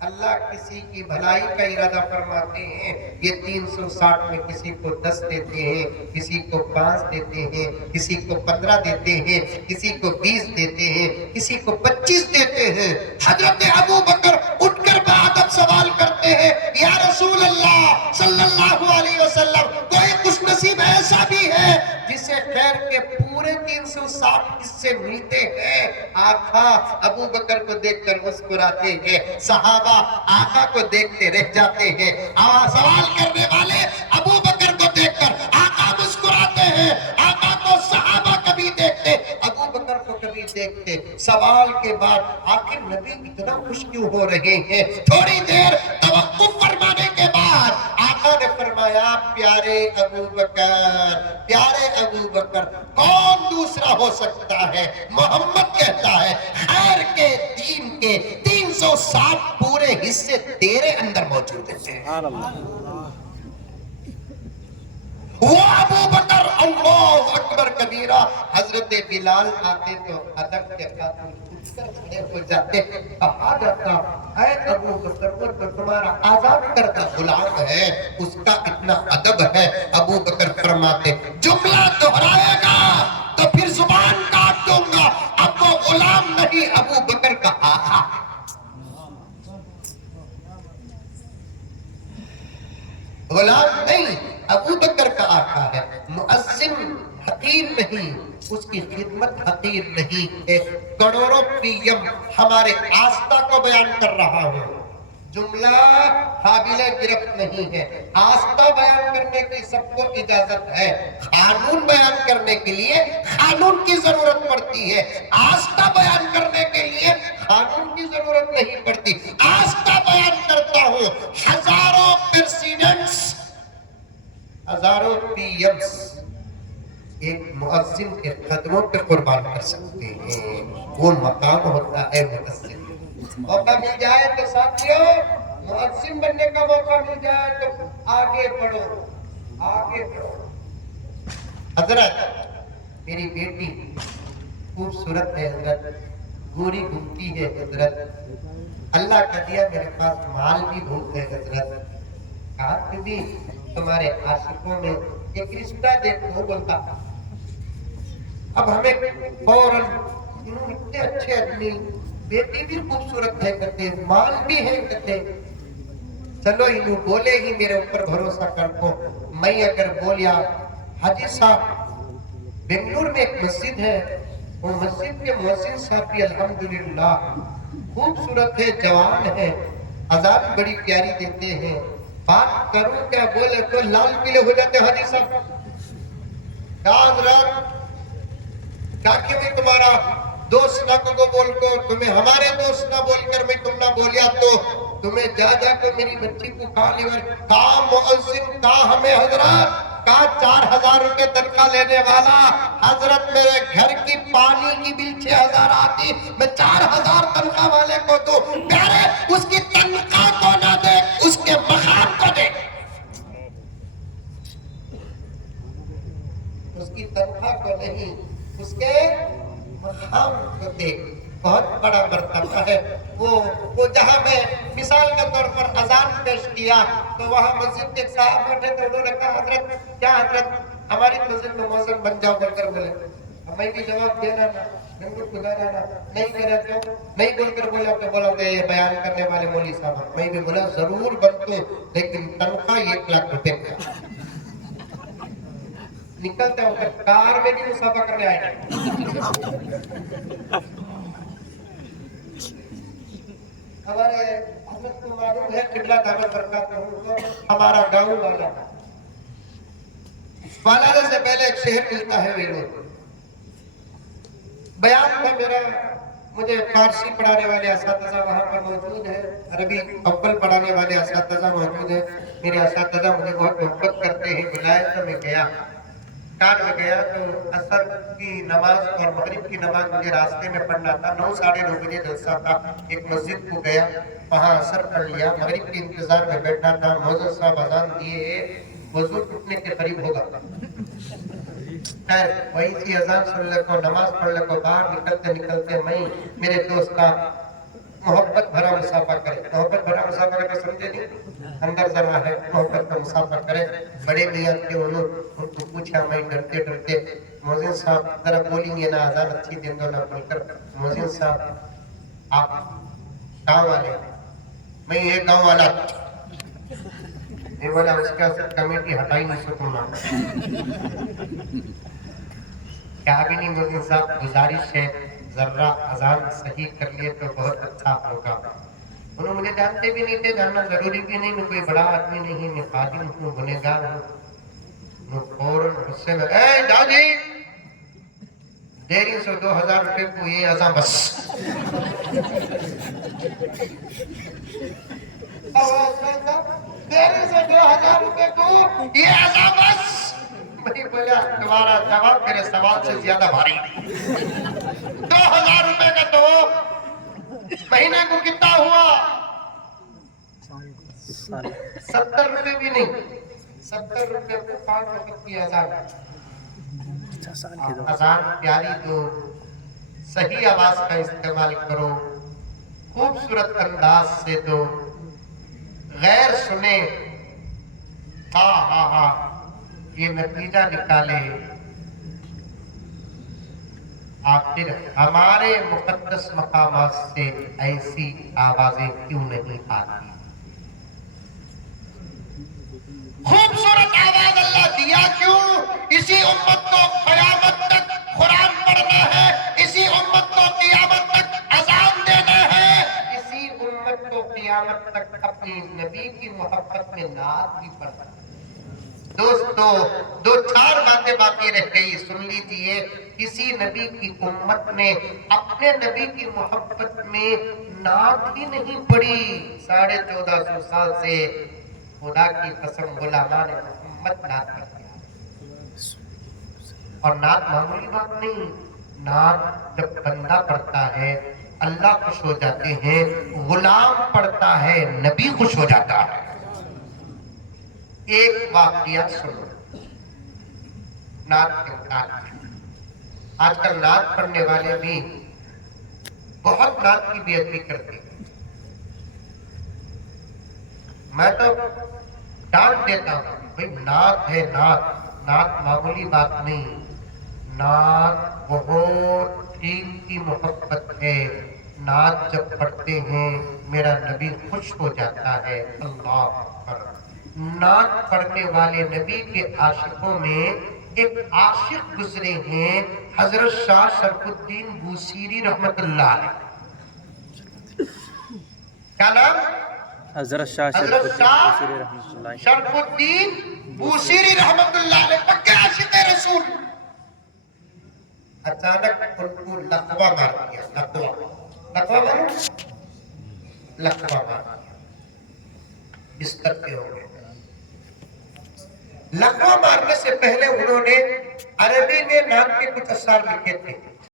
اللہ کسی کی بھلائی کا ارادہ فرماتے ہیں, یہ 360 میں کسی کو 10 دیتے ہیں, کسی کو 5 دیتے ہیں, کسی کو 15 دیتے ہیں, کسی کو 20 دیتے ہیں, کسی کو 25 دیتے ہیں. حضرت ابو بکر اٹھ کر بادب سوال کرتے ہیں, یا رسول اللہ صلی اللہ علیہ وسلم, کوئی خوش نصیب ایسا بھی ہے جسے خیر خیر کے پورے 360 حصے ملتے ہیں. آقا ابو بکر کو دیکھ کر مسکراتے ہیں, صحابہ آقا کو دیکھتے رہ جاتے ہیں. سوال کرنے والے ابو بکر کو دیکھ کر آقا مسکراتے ہیں, آقا کو صحابہ کبھی دیکھتے, ابو بکر کو کبھی دیکھتے. سوال کے بعد آخر نبی اتنا خوش کیوں ہو رہے ہیں؟ تھوڑی دیر توقف فرمانے کے بعد آقا نے فرمایا, پیارے ابو بکر, پیارے ابو بکر, کون دوسرا ہو سکتا ہے؟ محمد کہتا ہے خیر کے دین کے 360 پورے حصے تیرے اندر موجود ہیں. وہ ابو بکر اللہ اکبر کبیرہ. حضرت بلال آتے تو ادب کے خاطر اٹھ کر کھڑے ہو جاتے, کہا جاتا اے ابو بکر, وہ تو تمہارا آزاد کردہ غلام ہے, اس کا اتنا ادب ہے. ابو بکر فرماتے جملہ دہرائے گا تو پھر زبان کاٹ دوں گا. اب وہ غلام نہیں, ابو بکر کا آقا. غلام نہیں, ابو بکر کا آقا ہے. مؤذن حقیر نہیں, اس کی خدمت حقیر نہیں ہے. کروڑوں پیم ہمارے آستہ کو بیان کر رہا ہوں, جملہ قابل گرفت نہیں ہے. آستہ بیان کرنے کی سب کو اجازت ہے, قانون بیان کرنے کے لیے قانون کی ضرورت پڑتی ہے. آستہ بیان کرنے کے لیے قانون کی ضرورت نہیں پڑتی. آستہ بیان کرتا ہوں, ہزاروں پریزیڈنٹس, ہزاروں پی ایمز ایک مؤذن کے قدموں پہ قربان کر سکتے ہیں. وہ مقام ہوتا ہے مؤذن. موقع مل جائے تو ساتھیوں, مؤذن بننے کا موقع مل جائے تو آگے بڑھو, آگے بڑھو. حضرت میری بیٹی خوبصورت ہے حضرت, گوری گھومتی ہے حضرت, اللہ کا دیا میرے پاس مال بھی بہت ہے حضرت. آپ بھی تمہارے عاشقوں میں ایک رشتہ دیکھو بولتا. اب ہمیں فوراً اتنے اچھے آدمی, بیٹی بھی خوبصورت ہے کہتے, مال بھی ہے کہتے, چلو انہوں بولے ہی میرے اوپر بھروسہ کر کو. میں اگر بولیا حاجی صاحب بنگلور میں ایک مسجد ہے, وہ مسجد کے مؤذن صاحب بھی الحمدللہ خوبصورت ہے, جوان ہے, اذان بڑی پیاری دیتے ہیں, بات کروں کیا بولے تو لال پیلے ہو جاتے. حاجی صاحب حضرت تاکہ میں تمہارا دوست نہ کو بول کو تمہیں ہمارے دوست نہ بول کر میں تم نہ بولیا تو تمہیں جا جا کر میری بچی کو کہا لے کر کہا مؤذن کہا ہمیں حضرت کہا 4000 روپے تنخواہ لینے والا. حضرت میرے گھر کی پانی کی بل 6000 آتی, میں 4000 تنخواہ والے کو دوں. پیارے اس کی تنخواہ کو نہ دے, اس کے مقام کو دے, اس کی تنخواہ کو نہیں, اس کے مقام کو دے. بہت بڑا مرتبہ ہے وہ جہاں میں مثال کے طور پر اذان پیش کیا تو وہاں مسجد کے صاحب بیٹھے تھے, انہوں نے کہا حضرت کیا حضرت ہماری مسجد میں مؤذن بن جاؤ بول کر بولے. میں بھی جواب دینا نا, خدا جانا نہیں کہہ رہے کیوں نہیں بول کر بولا کہ بولا کہ یہ بیان کرنے والے مولوی صاحب. میں بھی بولا ضرور بنتے, لیکن تنخواہ 1 لاکھ روپے کا. نکلتے ہو کار میں بھی مسافہ کرنے آئے. ہمارے حضرت کو معلوم ہے قبلہ دعوت برکات تو ہمارا گاؤں والا والادہ سے پہلے ایک شہر ملتا ہے ویلو. بیان تھا میرا, مجھے فارسی پڑھانے والے اساتذہ وہاں پر موجود ہیں, عربی اول پڑھانے والے اساتذہ موجود ہیں. میرے اساتذہ مجھے بہت محبت کرتے ہیں, بلائے تو میں گیا. کار میں گیا تو عصر کی نماز اور مغرب کی نماز مجھے راستے میں پڑھنا تھا. 9 ساڑھے 9 بجے جلسہ تھا. ایک مسجد کو گیا, وہاں عصر پڑھ لیا, مغرب کے انتظار میں بیٹھا تھا. مؤذن صاحب اذان دیے, وضو ٹوٹنے کے قریب ہوگا. خیر وہیں سے اذان سن لے کو, نماز پڑھ لے کو, باہر نکلتے نکلتے میں میرے دوست کا محبت بھرا مسافہ کرے. محبت بھرا مسافہ کرے سمجھے نہیں, اندر ذرا ہے محبت کا مسافہ کرے. بڑے میاں کے انہوں ان کو پوچھا, میں ڈرتے ڈرتے مؤذن صاحب ذرا بولیں گے نا اذان اچھی دن دو نہ بول کر, مؤذن صاحب آپ گاؤں والے؟ میں یہ گاؤں والا. یہ بولا اس کا کمیٹی ہٹائی نہیں سکوں. کابینی مؤذن صاحب گزارش ہے ذرا اذان صحیح کر لیے تو بہت اچھا ہوگا. انہوں مجھے جانتے بھی نہیں تھے، جاننا ضروری بھی نہیں، میں کوئی بڑا آدمی نہیں، میں خادم ہوں، گنہگار ہوں. میں فوراً غصے میں جاؤ جی دیری سے 2000 روپے کو یہ اذان بس. دیری سے 2000 روپے کو یہ اذان بس. میں بولا تمہارا جواب میرے سوال سے زیادہ بھاری. 2000 روپے کا تو مہینے کو کتنا ہوا؟ 70 روپے بھی نہیں. 70 روپے کو 5 وقت کی اذان. اذان پیاری دو، صحیح آواز کا استعمال کرو، خوبصورت انداز سے دو، غیر سنے یہ نتیجہ نکالے. آخر ہمارے مقدس مقامات سے ایسی آوازیں کیوں نہیں آتی؟ خوبصورت آواز اللہ دیا کیوں؟ اسی امت کو قیامت تک قرآن پڑھنا ہے، اسی امت کو قیامت تک اذان دینا ہے، اسی امت کو قیامت تک اپنی نبی کی محبت میں نعت بھی پڑھنا ہے. دوستو 2-4 باتیں باقی رہ گئی، سن لیجیے. کسی نبی کی امت نے اپنے نبی کی محبت میں نعت ہی نہیں پڑھی. 1450 سال سے خدا کی قسم علماء نے محمد نعت کر دیا. اور نعت معمولی بات نہیں. نعت جب بندہ پڑھتا ہے اللہ خوش ہو جاتے ہیں، غلام پڑھتا ہے نبی خوش ہو جاتا ہے. ایک واقعہ سنو نعت کے متعلق. آج کل نعت پڑھنے والے بھی بہت نعت کی بے ادبی کرتے ہیں. میں تو ڈانٹ دیتا ہوں بھئی نعت ہے نعت معمولی بات نہیں. نعت بہت قیمتی محبت ہے. نعت جب پڑھتے ہیں میرا نبی خوش ہو جاتا ہے. اللہ اکبر. نعت پڑھنے والے نبی کے عاشقوں میں ایک عاشق گزرے ہیں، حضرت شاہ شرف الدین بوسیری رحمت اللہ علیہ. کیا نام؟ حضرت شاہ شرف الدین بوسیری رحمت اللہ علیہ. پکے عاشق رسول. اچانک ان کو لقوہ مار دیا. لقوہ مار دیا. بستر پہ ہو گئے. لقوہ مارنے سے پہلے انہوں نے عربی میں نعت کے کچھ اشعار لکھے تھے.